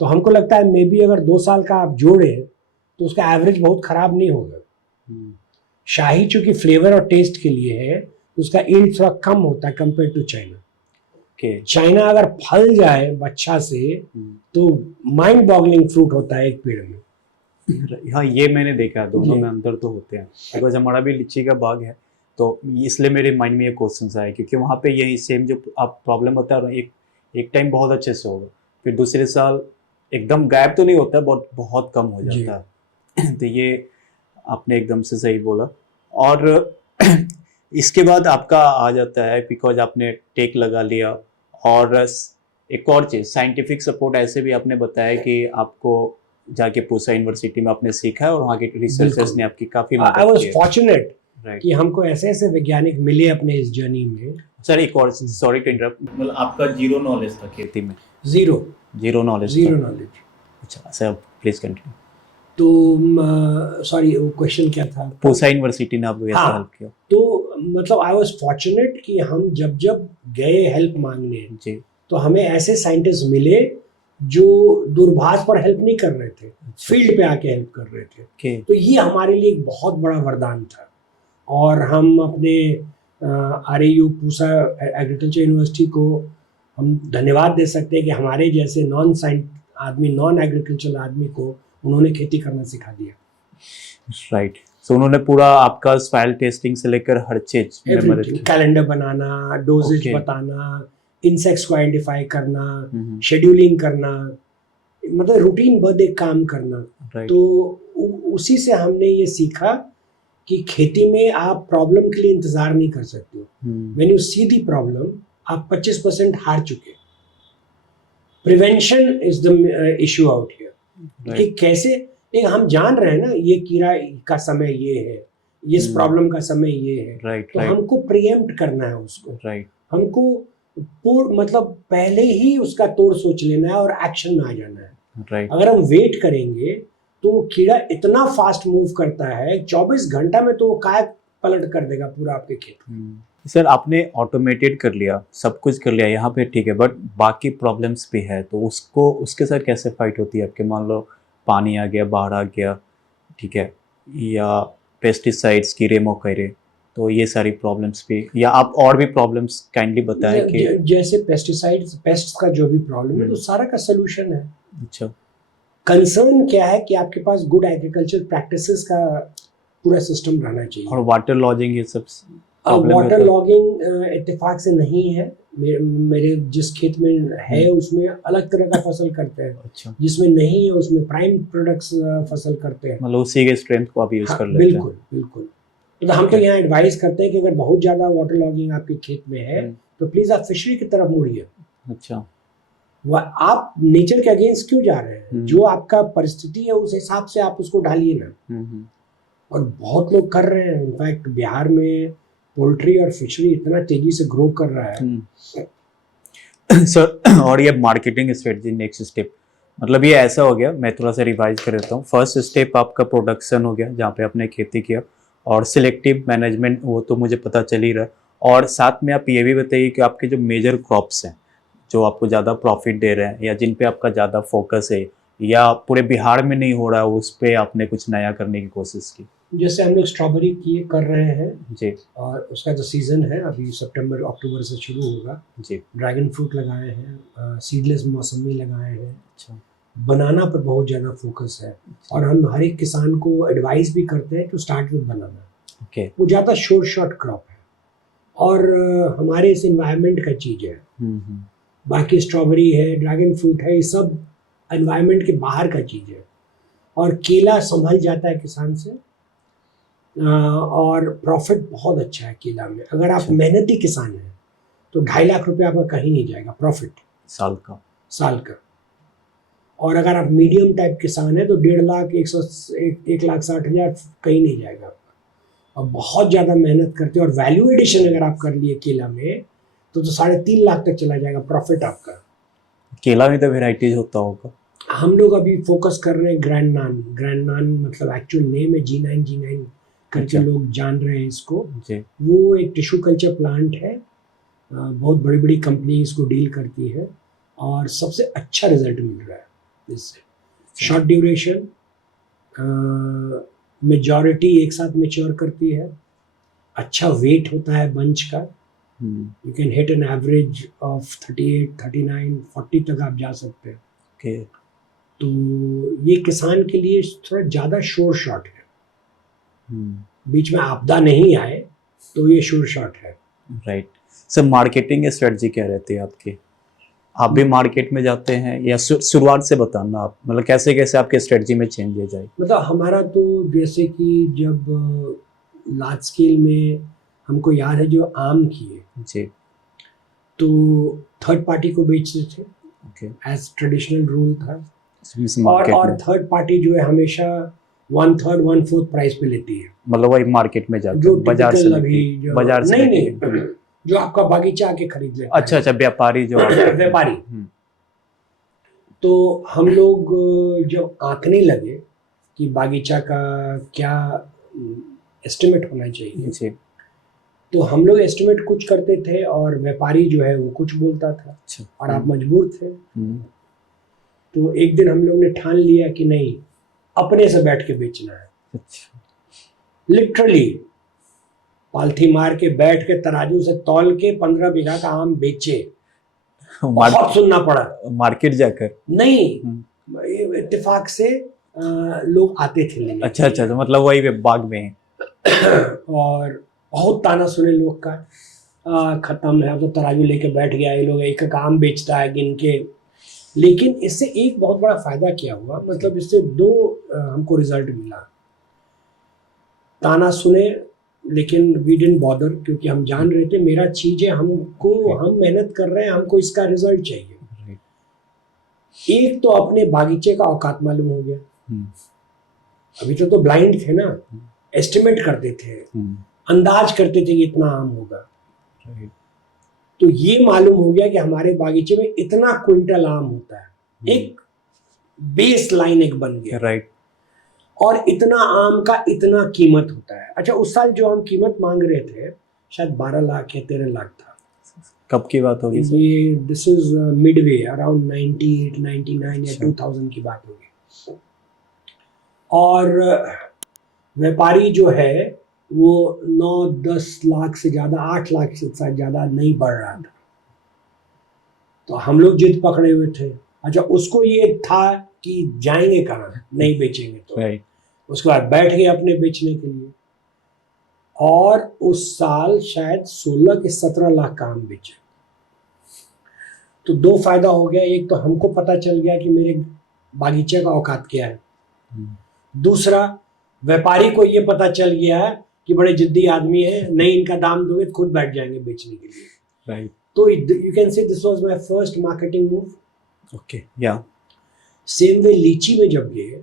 तो हमको लगता है मे बी अगर 2 साल का आप जोड़ें तो उसका एवरेज बहुत खराब नहीं होगा। हम्म, शाही चूंकि फ्लेवर और टेस्ट के लिए है तो उसका यील्ड थोड़ा कम होता है compare to China. Okay. China अगर फल जाए अच्छा से हम्म, तो माइंड बॉगलिंग फ्रूट होता है एक पेड़ में। हाँ ये मैंने देखा है, दोनों जी। में अंतर तो होते हैं। बिकॉज हमारा भी लीची का बाग है, तो इसलिए मेरे माइंड में ये क्वेश्चन आया, क्योंकि वहाँ पे यही सेम जो आप प्रॉब्लम होता है, एक एक टाइम बहुत अच्छे से होगा, फिर दूसरे साल एकदम गायब तो नहीं होता, बहुत बहुत कम हो जी। जाता है। तो ये आपने एकदम से सही बोला। और इसके बाद आपका आ जाता है, बिकॉज आपने टेक लगा लिया, और एक और चीज़ साइंटिफिक सपोर्ट ऐसे भी आपने बताया कि आपको जाके पूसा यूनिवर्सिटी में आपने सीखा है और वहाँ के रिसर्चर्स बिल्कुल। ने आपकी काफ़ी आई मदद वॉज की है। फॉर्चुनेट राइट कि हमको ऐसे ऐसे वैज्ञानिक मिले अपने इस जर्नी में। सर, एक और सॉरी टू इंटरप्ट, मतलब आपका जीरो नॉलेज था खेती में? जीरो जीरो नॉलेज जीरो था। नॉलेज। अच्छा सर, प्लीज कंटिन्यू। तो सॉरी वो क्वेश्चन क्या था? पूसा यूनिवर्सिटी ने आपको कैसे हाँ। हेल्प किया? तो मतलब आई वॉज फॉर्चुनेट कि हम जब जब गए हेल्प मांगने जी। तो हमें ऐसे साइंटिस्ट मिले जो दूरभाष पर हेल्प नहीं कर रहे थे, फील्ड पे आके हेल्प कर रहे थे। ओके। तो ये हमारे लिए एक बहुत बड़ा वरदान था। और हम अपने RAU पूसा एग्रीकल्चर यूनिवर्सिटी को हम धन्यवाद दे सकते हैं कि हमारे जैसे नॉन एग्रीकल्चरल आदमी को उन्होंने खेती करना सिखा दिया। राइट। सो उन्होंने पूरा आपका सॉइल टेस्टिंग से लेकर हर चीज में मदद की। कैलेंडर बनाना, डोजेज Okay. बताना, इंसेक्ट्स को आइडेंटिफाई करना, हम्म, शेड्यूलिंग करना, मतलब रूटीन बद्ध एक काम करना। राइट। तो उसी से हमने ये सीखा कि खेती में आप प्रॉब्लम के लिए इंतजार नहीं कर सकते हो। When you see the problem आप 25% हार चुके। Prevention is the issue out here कि कैसे एक हम जान रहे हैं ना ये कीड़ा का समय ये है, इस प्रॉब्लम का समय ये है, राइट तो राइट हमको प्रिएम्प्ट करना है उसको। राइट हमको मतलब पहले ही उसका तोड़ सोच लेना है और एक्शन में आ जाना है। राइट। अगर हम वेट करेंगे तो वो कीड़ा इतना फास्ट मूव करता है 24 घंटा में, तो वो काय पलट कर देगा पूरा आपके खेत। सर आपने ऑटोमेटेड कर लिया, सब कुछ कर लिया यहाँ पे, ठीक है, बट बाकी प्रॉब्लम्स भी है, तो उसको उसके साथ कैसे फाइट होती है आपके? मान लो पानी आ गया, बाढ़ आ गया, ठीक है, या पेस्टिसाइड्स, कीड़े मकोड़े, तो ये सारी प्रॉब्लम्स भी, या आप और भी प्रॉब्लम्स काइंडली बताएं कि। जैसे पेस्टिसाइड्स, पेस्ट्स का जो भी प्रॉब्लम है तो सारा का सोल्यूशन है। अच्छा। कंसर्न क्या है कि आपके पास गुड एग्रीकल्चर प्रैक्टिसेस का पूरा सिस्टम रहना चाहिए। और वाटर लॉजिंग, ये सब वाटर लॉगिंग इत्तेफाक से नहीं है। मेरे जिस खेत में है उसमें अलग तरह का फसल करते हैं। अच्छा, जिसमें नहीं है उसमें प्राइम प्रोडक्ट्स फसल करते हैं। मतलब उसी के स्ट्रेंथ को आप यूज हाँ, कर लेते हैं। बिल्कुल बिल्कुल। तो हम तो यहाँ एडवाइस करते हैं कि अगर बहुत ज़्यादा वाटर लॉगिंग आपके खेत में है तो प्लीज़ आप फिशरी की तरफ मुड़िए। अच्छा। आप नेचर के अगेंस्ट क्यों जा रहे हैं? जो आपका परिस्थिति है उस हिसाब से आप उसको ढालिए ना। और बहुत लोग कर रहे हैं। इनफैक्ट बिहार में पोल्ट्री और फिशरी इतना तेजी से ग्रो कर रहा है। सर और ये मार्केटिंग स्ट्रेटजी नेक्स्ट स्टेप, मतलब ये ऐसा हो गया, मैं थोड़ा सा रिवाइज कर देता हूँ। फर्स्ट स्टेप आपका प्रोडक्शन हो गया जहाँ पे आपने खेती किया, और सिलेक्टिव मैनेजमेंट वो तो मुझे पता चल ही रहा है, और साथ में आप ये भी बताइए कि आपके जो मेजर क्रॉप्स हैं जो आपको ज़्यादा प्रॉफिट दे रहे हैं या जिन पे आपका ज़्यादा फोकस है या पूरे बिहार में नहीं हो रहा है, उस पर आपने कुछ नया करने की कोशिश की? जैसे हम लोग स्ट्रॉबेरी कर रहे हैं जी और उसका जो सीज़न है अभी सितंबर अक्टूबर से शुरू होगा। जी। ड्रैगन फ्रूट लगाए हैं, सीडलेस मौसमी लगाए हैं। अच्छा। बनाना पर बहुत ज़्यादा फोकस है और हम हर एक किसान को एडवाइस भी करते हैं to start with banana. Okay. वो ज़्यादा शॉर्ट क्रॉप है और हमारे इस एनवायरनमेंट का चीज़ है। बाकी स्ट्रॉबेरी है, ड्रैगन फ्रूट है, ये सब एनवायरनमेंट के बाहर का चीज़ है। और केला संभल जाता है किसान से और प्रॉफिट बहुत अच्छा है केला में। अगर आप मेहनती किसान हैं तो 2.5 लाख रुपए आपका कहीं नहीं जाएगा प्रॉफिट साल का। और अगर आप मीडियम टाइप किसान हैं तो 1.5 लाख 1,60,000 कहीं नहीं जाएगा आपका। और बहुत ज़्यादा मेहनत करते हैं और वैल्यू एडिशन अगर आप कर लिए केला में तो 3.5 लाख तक चला जाएगा प्रॉफिट आपका। केला में तो वेराइटीज होता होगा। हम लोग अभी फोकस कर रहे हैं ग्रैंड नान मतलब एक्चुअल नेम है G9 करके लोग जान रहे हैं इसको। वो एक टिश्यू कल्चर प्लांट है, बहुत बड़ी बड़ी कंपनी इसको डील करती है और सबसे अच्छा रिजल्ट मिल रहा है इससे। शॉर्ट ड्यूरेशन, मेजॉरिटी एक साथ मेच्योर करती है, अच्छा वेट होता है बंच का, you can hit an average of 38, 39, 40 तक आप जा सकते हैं। ओके। तो ये किसान के लिए थोड़ा ज़्यादा श्योर शॉट है, बीच में आपदा नहीं आए तो ये श्योर शॉट है। राइट सर, मार्केटिंग स्ट्रेटजी क्या रहती है आपकी? आप भी मार्केट में जाते हैं या शुरुआत से बताना आप, मतलब कैसे कैसे आपके स्ट्रेटजी में चेंज ले जाए? मतलब हमारा तो जैसे कि जब लार्ज स्केल में हमको याद है जो आम किए जी। तो थर्ड पार्टी को बेचते थे, ओके। एज ट्रेडिशनल रूल था। इस और मार्केट में थर्ड पार्टी जो है हमेशा 1/3 1/4 प्राइस पे लेती है, मतलब वही मार्केट में जाके जो बाजार से typical अभी लेके जो बाजार से नहीं लेके। नहीं जो आपका बागीचा आके खरीद लेता है। अच्छा अच्छा, व्यापारी जो व्यापारी। तो हम लोग जब आंकने लगे कि बागीचा का क्या एस्टिमेट होना चाहिए, जी। तो हम लोग एस्टिमेट कुछ करते थे और व्यापारी जो है वो कुछ बोलता था, अच्छा। और आप मजबूर थे। तो एक दिन हम लोग ने ठान लिया कि नहीं, अपने से बैठ के बेचना है। अच्छा। लिटरली पालथी मार के बैठ के तराजू से तौल के 15 बीघा का आम बेचे। बहुत सुनना पड़ा। मार्केट जाकर नहीं, इत्तेफाक से लोग आते थे लेने। अच्छा अच्छा, तो मतलब वही बाग में और बहुत ताना सुने लोग का, खत्म है, अब तो तराजू लेके बैठ गया, ये लोग एक आम बेचता है गिन के। लेकिन इससे एक बहुत बड़ा फायदा क्या हुआ, मतलब इससे दो हमको रिजल्ट मिला। ताना सुने लेकिन वी डिडंट बॉदर, क्योंकि हम जान रहे थे मेरा चीज है, हमको हम मेहनत कर रहे हैं, हमको इसका रिजल्ट चाहिए। एक तो अपने बागीचे का औकात मालूम हो गया। अभी तो ब्लाइंड थे ना, एस्टिमेट करते थे, अंदाज करते थे कि इतना आम होगा। तो ये मालूम हो गया कि हमारे बागीचे में इतना क्विंटल आम होता है, एक बेस लाइन एक बन गया। राइट। और इतना आम का इतना कीमत होता है। अच्छा, उस साल जो हम कीमत मांग रहे थे शायद 12 लाख या 13 लाख था। कब की बात होगी? ये दिस इज मिडवे अराउंड 98, 99 या 2000 की बात होगी। और व्यापारी जो है वो 9-10 लाख से ज़्यादा, 8 लाख से ज़्यादा नहीं बढ़ रहा था। तो हम लोग जिद पकड़े हुए थे। अच्छा, उसको ये था कि जाएंगे कहाँ, नहीं बेचेंगे तो। राइट। उसके बाद बैठ गए अपने बेचने के लिए, और उस साल शायद 16 के 17 लाख का आम बेचे। तो दो फायदा हो गया, एक तो हमको पता चल गया कि मेरे बागीचे का औकात क्या है, दूसरा व्यापारी को ये पता चल गया कि बड़े जिद्दी आदमी है, नहीं इनका दाम दोगे तो खुद बैठ जाएंगे बेचने के लिए। राइट। तो you can say this was my first marketing move. Okay, या सेम वे लीची में जब गए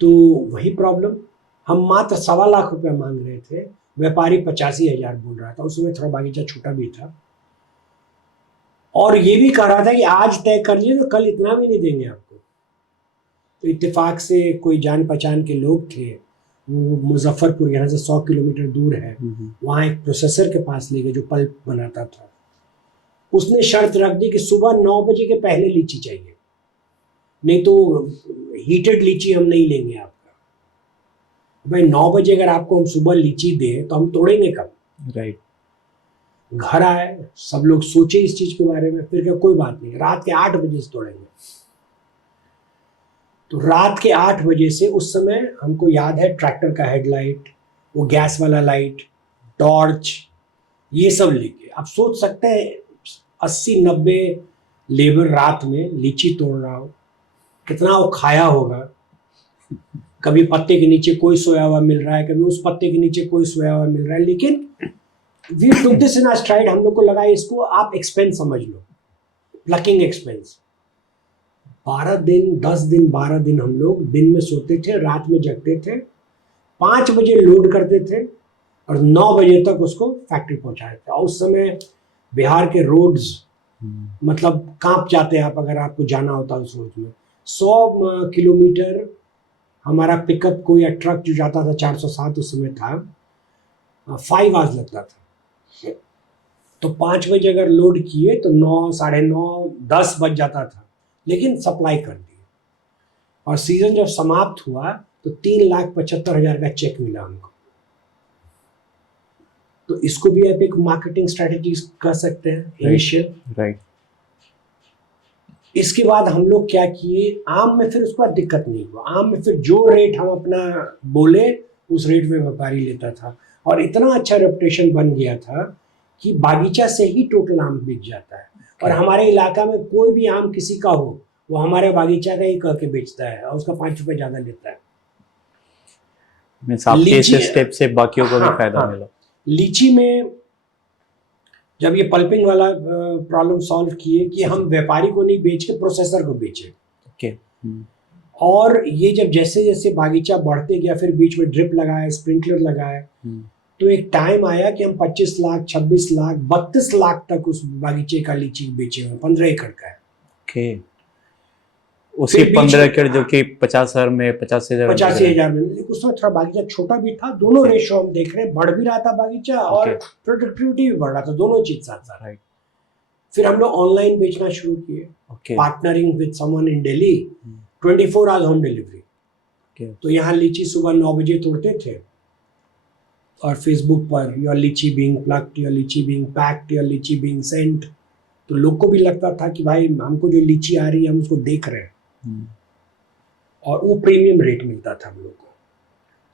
तो वही प्रॉब्लम, हम मात्र 1.25 लाख रुपया मांग रहे थे, व्यापारी 85,000 बोल रहा था। उस समय थोड़ा बागीचा छोटा भी था, और ये भी कह रहा था कि आज तय कर लीजिए तो कल इतना भी नहीं देंगे आपको। तो इत्तेफाक से कोई जान पहचान के लोग थे, वो मुजफ्फरपुर यहाँ से 100 किलोमीटर दूर है, वहाँ एक प्रोसेसर के पास ले गए जो पल्प बनाता था। उसने शर्त रख दी कि सुबह 9 बजे के पहले लीची चाहिए, नहीं तो हीटेड लीची हम नहीं लेंगे आपका। भाई 9 बजे अगर आपको हम सुबह लीची दें तो हम तोड़ेंगे कब? राइट। घर आए, सब लोग सोचे इस चीज के बारे में, फिर क्या कोई बात नहीं, रात के 8 बजे से तोड़ेंगे। तो रात के 8 बजे से, उस समय हमको याद है ट्रैक्टर का हेडलाइट, वो गैस वाला लाइट, टॉर्च, ये सब लेके, आप सोच सकते हैं 80-90 लेबर रात में लीची तोड़ रहा हो, कितना वो खाया होगा। कभी पत्ते के नीचे कोई सोया हुआ मिल रहा है, कभी उस पत्ते के नीचे कोई सोया हुआ मिल रहा है। लेकिन we took this in our stride. हम लोग को लगा इसको आप एक्सपेंस समझ लो, प्लकिंग एक्सपेंस। 12 दिन 10 दिन 12 दिन हम लोग दिन में सोते थे, रात में जगते थे, 5 बजे लोड करते थे और 9 बजे तक उसको फैक्ट्री पहुंचाते थे। और उस समय बिहार के रोड्स मतलब कांप जाते हैं आप, अगर आपको जाना होता उस रोड में। 100 किलोमीटर हमारा पिकअप कोई या ट्रक जो जाता था, 407 उस समय था, 5 आवर्स लगता था। तो 5 बजे अगर लोड किए तो 9, 9:30, 10 बज जाता था, लेकिन सप्लाई कर दी। और सीजन जब समाप्त हुआ तो 3,75,000 का चेक मिला उनको। तो इसको भी आप एक मार्केटिंग स्ट्रेटेजी कर सकते हैं इनिशियल। राइट। इसके बाद हम लोग क्या किए, आम में फिर उसके बाद दिक्कत नहीं हुआ। आम में फिर जो रेट हम अपना बोले उस रेट में व्यापारी लेता था, और इतना अच्छा रेपुटेशन बन गया था कि बागीचा से ही टोटल आम बिक जाता है। और हमारे इलाका में कोई भी आम किसी का हो, वो हमारे बागीचा का ही कह के बेचता है और उसका 5 रुपए ज्यादा लेता है। आपके इस स्टेप से बाकियों को भी फायदा मिला। लीची में जब ये पल्पिंग वाला प्रॉब्लम सॉल्व किए कि हम व्यापारी को नहीं बेच के प्रोसेसर को बेचे। ओके। और ये जब जैसे जैसे बागीचा बढ़ते गया, फिर बीच में ड्रिप लगाए, स्प्रिंकलर लगाए, तो एक टाइम आया कि हम 25 लाख, 26 लाख, 32 लाख तक उस बागीचे का लीची बेचे हुए, 15 एकड़ का है। ओके। उसी 15 एकड़ जो कि 50,000 में 85,000 में, लेकिन उसमें थोड़ा बागीचा छोटा भी था। दोनों रेशो हम देख रहे हैं, बढ़ भी रहा था बागीचा और प्रोडक्टिविटी भी बढ़ रहा था, दोनों चीज साथ साथ। फिर हम लोग ऑनलाइन बेचना शुरू किए, partnering with someone in Delhi, 24 hours home delivery. तो यहाँ लीची सुबह 9 बजे तोड़ते थे और फेसबुक पर योर लीची बीइंग प्लक्ड, योर लीची बीइंग पैक्ड, योर लीची बीइंग सेंट। तो लोग को भी लगता था कि भाई हमको जो लीची आ रही है हम उसको देख रहे हैं, और वो प्रीमियम रेट मिलता था हम लोग को।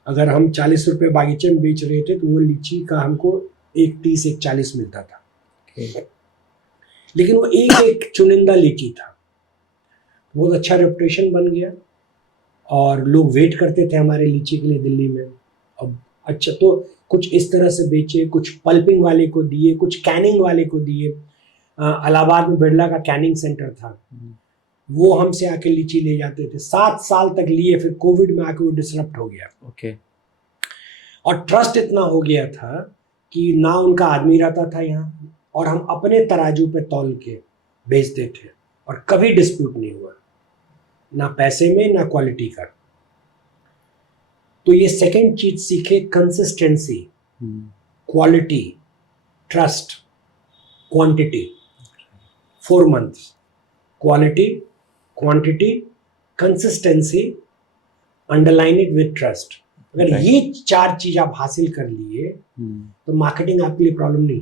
अगर हम 40 रुपए बागीचे में बेच रहे थे तो वो लीची का हमको 1.30, 1.40 मिलता था। लेकिन वो एक चुनिंदा लीची था, बहुत अच्छा रेपुटेशन बन गया और लोग वेट करते थे हमारे लीची के लिए दिल्ली में। अब अच्छा, तो कुछ इस तरह से बेचे, कुछ पल्पिंग वाले को दिए, कुछ कैनिंग वाले को दिए। इलाहाबाद में बिरला का कैनिंग सेंटर था, वो हमसे आके लीची ले जाते थे, 7 साल तक लिए। फिर कोविड में आके वो डिसरप्ट हो गया। ओके। और ट्रस्ट इतना हो गया था कि ना उनका आदमी रहता था यहाँ, और हम अपने तराजू पे तौल के बेचते थे, और कभी डिस्प्यूट नहीं हुआ, ना पैसे में ना क्वालिटी का। तो ये सेकंड चीज सीखे, consistency, quality, trust, quantity. 4 months, quality, quantity, consistency, underline it with trust. अगर ये 4 चीज आप हासिल कर लिए तो मार्केटिंग आपके लिए प्रॉब्लम नहीं।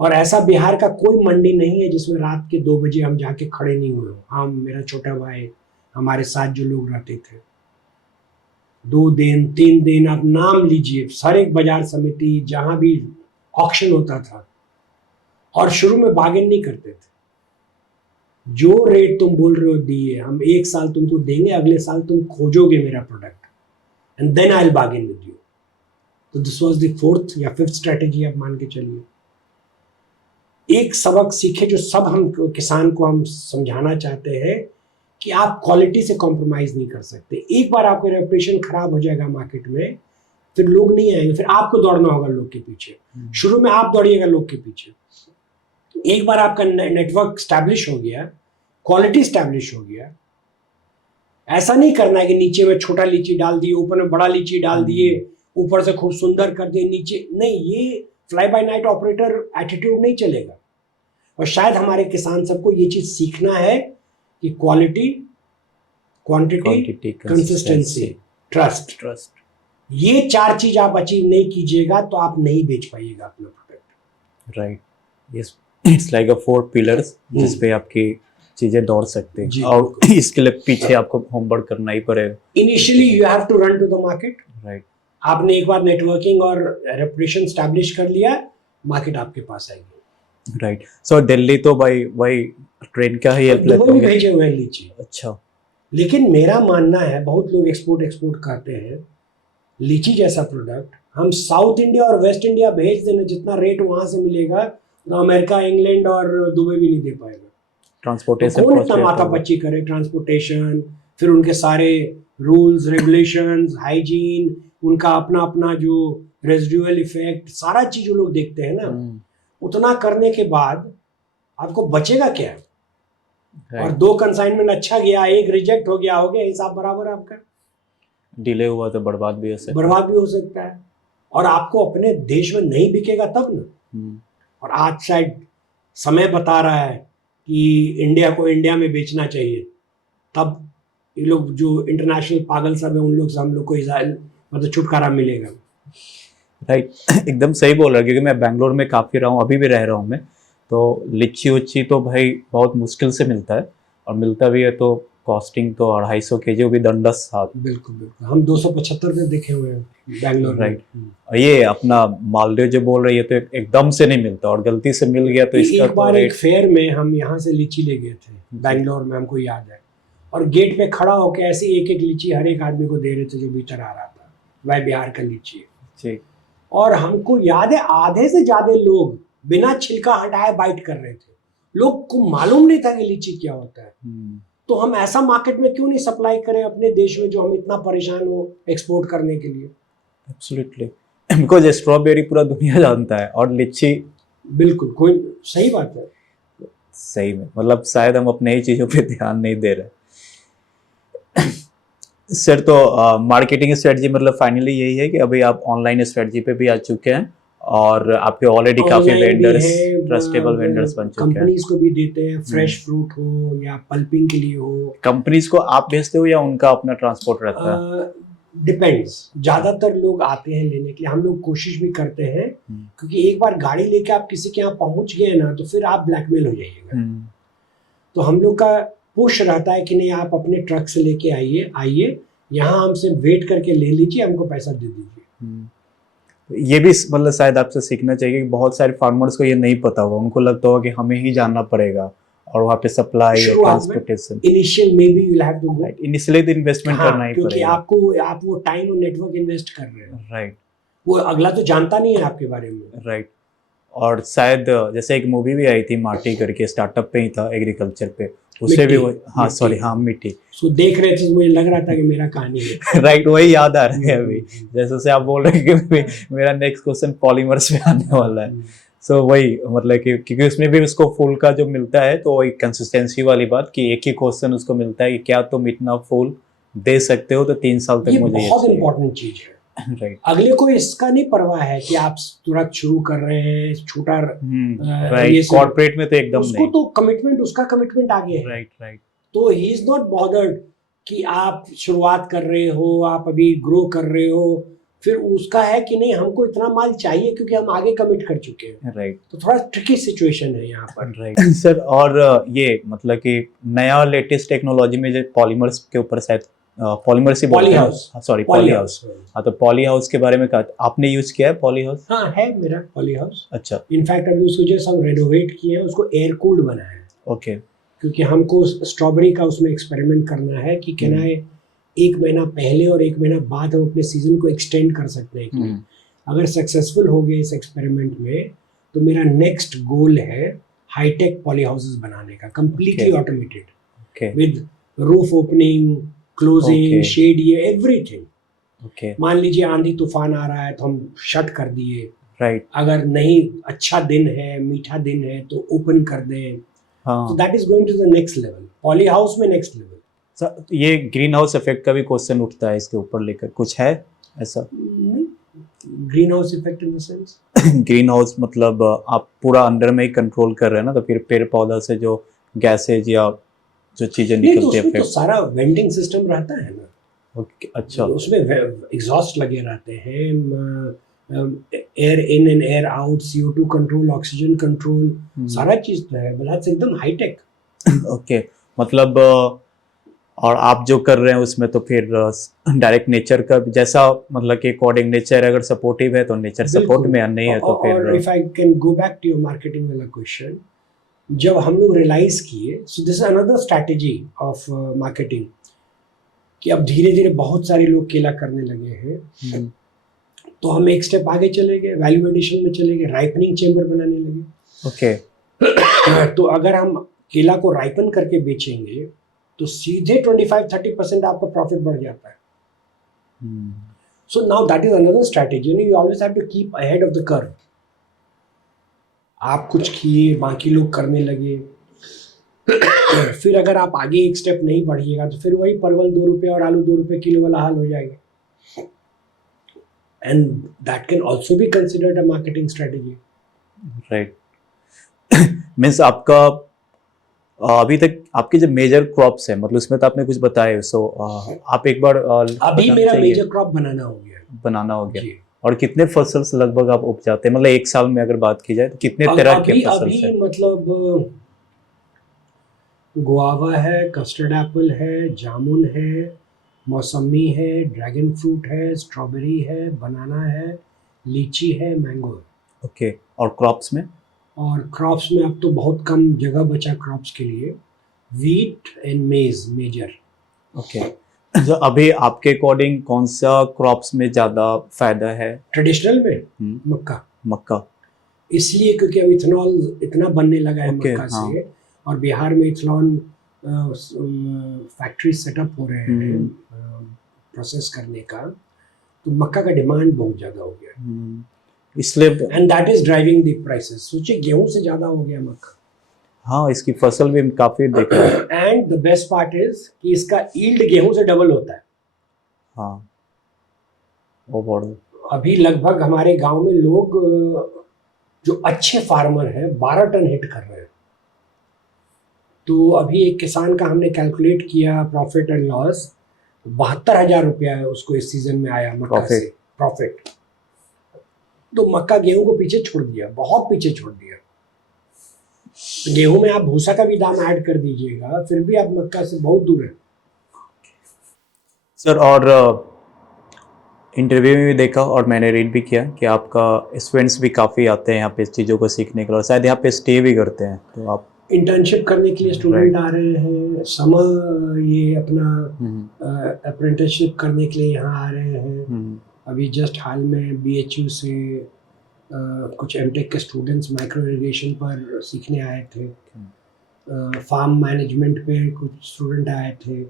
और ऐसा बिहार का कोई मंडी नहीं है जिसमें रात के 2 बजे हम जाके खड़े नहीं हुए। हम, मेरा छोटा भाई, हमारे साथ जो लोग रहते थे, 2 दिन 3 दिन आप नाम लीजिए, हर एक बाजार समिति जहां भी ऑक्शन होता था, और शुरू में बार्गेन नहीं करते थे। जो रेट तुम बोल रहे हो दिए, हम 1 साल तुमको देंगे, अगले साल तुम खोजोगे मेरा product, and then I will bargain with you. तो दिस वाज द 4th या 5th स्ट्रेटेजी आप मान के चलिए। एक सबक सीखे जो सब हम किसान को हम समझाना चाहते हैं कि आप क्वालिटी से कॉम्प्रोमाइज नहीं कर सकते। एक बार आपका रेपुटेशन खराब हो जाएगा मार्केट में, फिर लोग नहीं आएंगे, फिर आपको दौड़ना होगा लोग के पीछे। शुरू में आप दौड़िएगा लोग के पीछे। एक बार आपका नेटवर्क स्टैब्लिश हो गया, क्वालिटी स्टैब्लिश हो गया, ऐसा नहीं करना है कि नीचे में छोटा लीची डाल दिए, ऊपर में बड़ा लीची डाल दिए, ऊपर से खूब सुंदर कर दिए, नीचे नहीं। ये fly bye night operator attitude नहीं चलेगा। और शायद हमारे किसान सबको ये चीज सीखना है कि क्वालिटी, क्वांटिटी, कंसिस्टेंसी, ट्रस्ट, ये 4 चीज आप अचीव नहीं कीजिएगा तो आप नहीं बेच पाइएगा अपना product. Right, yes, it's like a 4 pillars जिस पे आपकी चीजें दौड़ सकते हैं, और इसके लिए पीछे आपको होमवर्क करना ही पड़ेगा। Initially you have to run to the market. Right, आपने एक बार नेटवर्किंग और रेपुटेशन स्टैब्लिश कर लिया, मार्केट आपके पास आएगी। राइट। सो दिल्ली तो भाई ट्रेन का ही दुबई भी भेजे हुए हैं लीची। अच्छा, लेकिन मेरा मानना है, बहुत लोग एक्सपोर्ट करते हैं लीची जैसा प्रोडक्ट, हम साउथ इंडिया और वेस्ट इंडिया भेज देना, जितना रेट वहां से मिलेगा तो अमेरिका, इंग्लैंड और दुबई भी नहीं दे पाएगा। ट्रांसपोर्टेशन कौन इतना माथापच्ची करे, ट्रांसपोर्टेशन, फिर उनके सारे रूल्स, रेगुलेशंस, हाइजीन, उनका अपना अपना जो रेजिडुअल इफेक्ट, सारा चीज वो लोग देखते हैं ना। उतना करने के बाद आपको बचेगा क्या? और 2 कंसाइनमेंट अच्छा गया, 1 रिजेक्ट हो गया, हिसाब बराबर आपका। डिले हुआ तो बर्बाद भी हो सकता है। और आपको अपने देश में नहीं बिकेगा तब ना। और आज शायद समय बता रहा है कि इंडिया को इंडिया में बेचना चाहिए, तब ये लोग जो इंटरनेशनल पागल सब है उन लोग से हम लोग को मतलब छुटकारा मिलेगा। राइट एकदम सही बोल रहा है, क्योंकि मैं बैंगलोर में काफ़ी रहा हूँ, अभी भी रह रहा हूँ मैं। तो लीची उच्ची तो भाई बहुत मुश्किल से मिलता है, और मिलता भी है तो कॉस्टिंग तो 250 kg वो भी दंडस साथ। बिल्कुल बिल्कुल, हम 275 में देखे हुए हैं बैंगलोर में। राइट। और ये अपना मालदेव जो बोल रही है तो एकदम से नहीं मिलता, और गलती से मिल गया तो इसका एक तो बार एक रेट। फेयर में हम यहाँ से लीची ले गए थे बैंगलोर में, हमको याद है, और गेट पे खड़ा होकर ऐसे एक एक लीची हर एक आदमी को दे रहे थे जो भीतर आ रहा था, वह बिहार का लीची है। ठीक। और हमको याद है आधे से ज्यादा लोग बिना छिलका हटाए बाइट कर रहे थे, लोग को मालूम नहीं था कि लीची क्या होता है। तो हम ऐसा मार्केट में क्यों नहीं सप्लाई करें अपने देश में जो हम इतना परेशान हो एक्सपोर्ट करने के लिए। एब्सोल्युटली, बिकॉज स्ट्रॉबेरी पूरा दुनिया जानता है, और लीची बिल्कुल, कोई सही बात है। सही में मतलब शायद हम अपने ही चीज़ों पे ध्यान नहीं दे रहे। सर तो मार्केटिंग स्ट्रेटजी मतलब फाइनली यही है कि अभी आप ऑनलाइन स्ट्रेटजी पे भी आ चुके हैं, और आपके ऑलरेडी काफी Online भी वेंडर्स, है, ट्रस्टेबल वेंडर्स बन चुके हैं। कंपनीज को भी देते हैं, फ्रेश फ्रूट हो या पल्पिंग के लिए हो। कंपनीज को आप भेजते हो या उनका अपना ट्रांसपोर्ट रहता है? डिपेंड्स, ज्यादातर लोग आते हैं लेने के लिए, हम लोग कोशिश भी करते हैं, क्योंकि एक बार गाड़ी लेके आप किसी के यहाँ पहुंच गए ना तो फिर आप ब्लैकमेल हो जाइएगा। तो हम लोग का पुश रहता है कि नहीं, आप अपने ट्रक से लेके आइए यहाँ हमसे वेट करके ले लीजिए, हमको पैसा दे दीजिए। ये भी मतलब शायद आपसे सीखना चाहिए कि बहुत सारे फार्मर्स को ये नहीं पता होगा, उनको लगता होगा कि हमें ही जाना पड़ेगा और वहाँ पे सप्लाई और ट्रांसपोर्टेशन। इनिशियल में भी you will have to go, initially तो इन्वेस्टमेंट करना ही क्योंकि पड़ेगा, आप वो टाइम और नेटवर्क इन्वेस्ट कर रहे हैं। राइट। वो अगला तो जानता नहीं है आपके बारे में, राइट। और शायद जैसे एक मूवी भी आई थी माटी करके, स्टार्टअप पे ही था एग्रीकल्चर पे, उससे भी हाँ सॉरी हाँ मिट्टी। सो देख रहे थे, मुझे लग रहा था कि मेरा कहानी है। राइट, वही याद आ रहा है अभी, जैसे से आप बोल रहे हैं कि मेरा नेक्स्ट क्वेश्चन पॉलीमर्स पे आने वाला है। सो वही मतलब कि क्योंकि उसमें भी उसको फूल का जो मिलता है तो वही कंसिस्टेंसी वाली बात कि एक ही क्वेश्चन उसको मिलता है कि क्या तुम इतना फूल दे सकते हो, तो 3 साल तक मुझे ये बहुत इंपॉर्टेंट चीज है। राइट। अगले को इसका नहीं परवाह है कि आप तुरंत शुरू कर रहे हैं छोटा, राइट। कॉर्पोरेट में तो एकदम उसको नहीं, तो कमिटमेंट, उसका कमिटमेंट आगे है। Right right. तो ही इज नॉट बॉदर्ड कि आप शुरुआत कर रहे हो, आप अभी ग्रो कर रहे हो, फिर उसका है कि नहीं हमको इतना माल चाहिए क्योंकि हम आगे कमिट कर चुके हैं। राइट। तो थोड़ा ट्रिकी सिचुएशन है यहाँ पर। Right sir. और ये मतलब कि नया लेटेस्ट टेक्नोलॉजी में जो पॉलीमर्स के ऊपर शायद पॉलीमर्स ही बोलते हैं, सॉरी पॉली हाउस। हाँ, तो पॉली हाउस के बारे में कहा, आपने यूज किया है पॉली हाउस? हाँ है मेरा पॉली हाउस। अच्छा। इनफैक्ट अभी उसको जैसे हम रेनोवेट किए हैं, उसको एयर कूल्ड बनाया है। ओके। क्योंकि हमको स्ट्रॉबेरी का उसमें एक्सपेरिमेंट करना है कि कैन आई 1 महीना पहले और 1 महीना बाद हम अपने सीजन को एक्सटेंड कर सकते हैं कि अगर सक्सेसफुल हो गए इस एक्सपेरिमेंट में तो मेरा नेक्स्ट गोल है हाईटेक पॉली हाउसेस बनाने का, completely automated with roof opening, closing, shade, ये एवरीथिंग। मान लीजिए आंधी तूफान आ रहा है तो हम शट कर दिए, राइट। अगर नहीं अच्छा दिन है, मीठा दिन है तो ओपन कर दें। So that is going to the next level. Poly house में नेक्स्ट लेवल। सर ये ग्रीन हाउस इफेक्ट का भी क्वेश्चन उठता है इसके ऊपर लेकर, कुछ है ऐसा? Green house effect in the sense, green house मतलब आप पूरा अंडर में ही कंट्रोल कर रहे हैं ना, तो फिर पेड़ पौधा से जो गैसेज या जो चीजें निकलती है, तो सारा वेंटिंग सिस्टम रहता है ना। ओके, अच्छा। उसमें एग्जॉस्ट लगे रहते हैं, air in and air out, CO2 control, oxygen control, सारा चीज तो है, बस एकदम हाईटेक। ओके, मतलब और आप जो कर रहे हैं उसमें तो फिर डायरेक्ट नेचर का जैसा मतलब कि अकॉर्डिंग नेचर अगर सपोर्टिव है तो नेचर सपोर्ट में, नहीं है तो फिर। और if I can go back to your marketing वाला क्वेश्चन, जब हम लोग रियलाइज किए, so this is another strategy of marketing, कि अब धीरे धीरे बहुत सारे लोग केला करने लगे हैं, तो हम एक स्टेप आगे चले गए, वैल्यू एडिशन में चले गए, राइपनिंग चेंबर बनाने लगे। ओके। तो अगर हम केला को राइपन करके बेचेंगे तो सीधे 25-30% आपका प्रॉफिट बढ़ जाता है। So now that is another strategy, you always have to keep ahead of the curve. आप कुछ किए, बाकी लोग करने लगे, फिर अगर आप आगे एक स्टेप नहीं बढ़िएगा तो फिर वही परवल 2 रुपये और आलू 2 रुपये किलो वाला हाल हो जाएगा। And that can also be considered a marketing strategy. Right. Means आपका अभी तक आपके जो मेजर क्रॉप्स है मतलब उसमें तो आपने कुछ बताया, सो आप एक बार अभी बताना मेरा चाहिए। मेजर क्रॉप बनाना हो गया है। बनाना हो गया। जी। और कितने फसल्स लगभग आप उपजाते हैं, मतलब एक साल में अगर बात की जाए तो कितने तरह के अभी फसल्स अभी हैं? मतलब गुआवा है, कस्टर्ड एप्पल है, जामुन है, मौसमी है, ड्रैगन फ्रूट है, स्ट्रॉबेरी है, बनाना है, लीची है, मैंगो है। ओके। और क्रॉप्स में? और क्रॉप्स में अब तो बहुत कम जगह बचा क्रॉप्स के लिए। Wheat and maize major. Okay. तो अभी आपके अकॉर्डिंग कौन सा क्रॉप्स में ज़्यादा फायदा है? ट्रेडिशनल में मक्का, मक्का। इसलिए क्योंकि अब इथेनॉल इतना बनने लगा है ओके, मक्का हाँ। से, और बिहार में इथेनॉल फैक्ट्री सेटअप हो रहे हैं प्रोसेस करने का, तो मक्का का डिमांड बहुत ज़्यादा हो गया, इसलिए and that is driving the prices. सोचिए गेहूं से ज़्यादा हो गया मक्का। हाँ, इसकी फसल भी काफ़ी देख रहा है। And the best part is कि इसका ईल्ड गेहूं से डबल होता है। हाँ, वो बहुत। अभी लगभग हमारे गांव में लोग जो अच्छे फार्मर हैं 12 टन हिट कर रहे हैं। तो अभी एक किसान का हमने कैलकुलेट किया प्रॉफिट एंड लॉस, 72,000 रुपया उसको इस सीजन में आया मक्का Profit. से प्रॉफिट। तो मक्का गेहूं को पीछे छोड़ दिया, बहुत पीछे छोड़ दिया। गेहूं में आप भूसा का भी दाम ऐड कर दीजिएगा, फिर भी आप मक्का से बहुत दूर है। सर, और इंटरव्यू में भी देखा और मैंने रीड भी किया कि आपका स्टूडेंट्स भी काफ़ी आते हैं यहाँ पे इस चीज़ों को सीखने के लिए, और शायद यहाँ पे स्टे भी करते हैं, तो आप इंटर्नशिप करने के लिए स्टूडेंट आ रहे हैं, समर ये अपना अप्रेंटिसशिप करने के लिए यहाँ आ रहे हैं। अभी जस्ट हाल में BHU से कुछ एमटेक के स्टूडेंट्स माइक्रो इरिगेशन पर सीखने आए थे। फार्म मैनेजमेंट पे कुछ स्टूडेंट आए थे।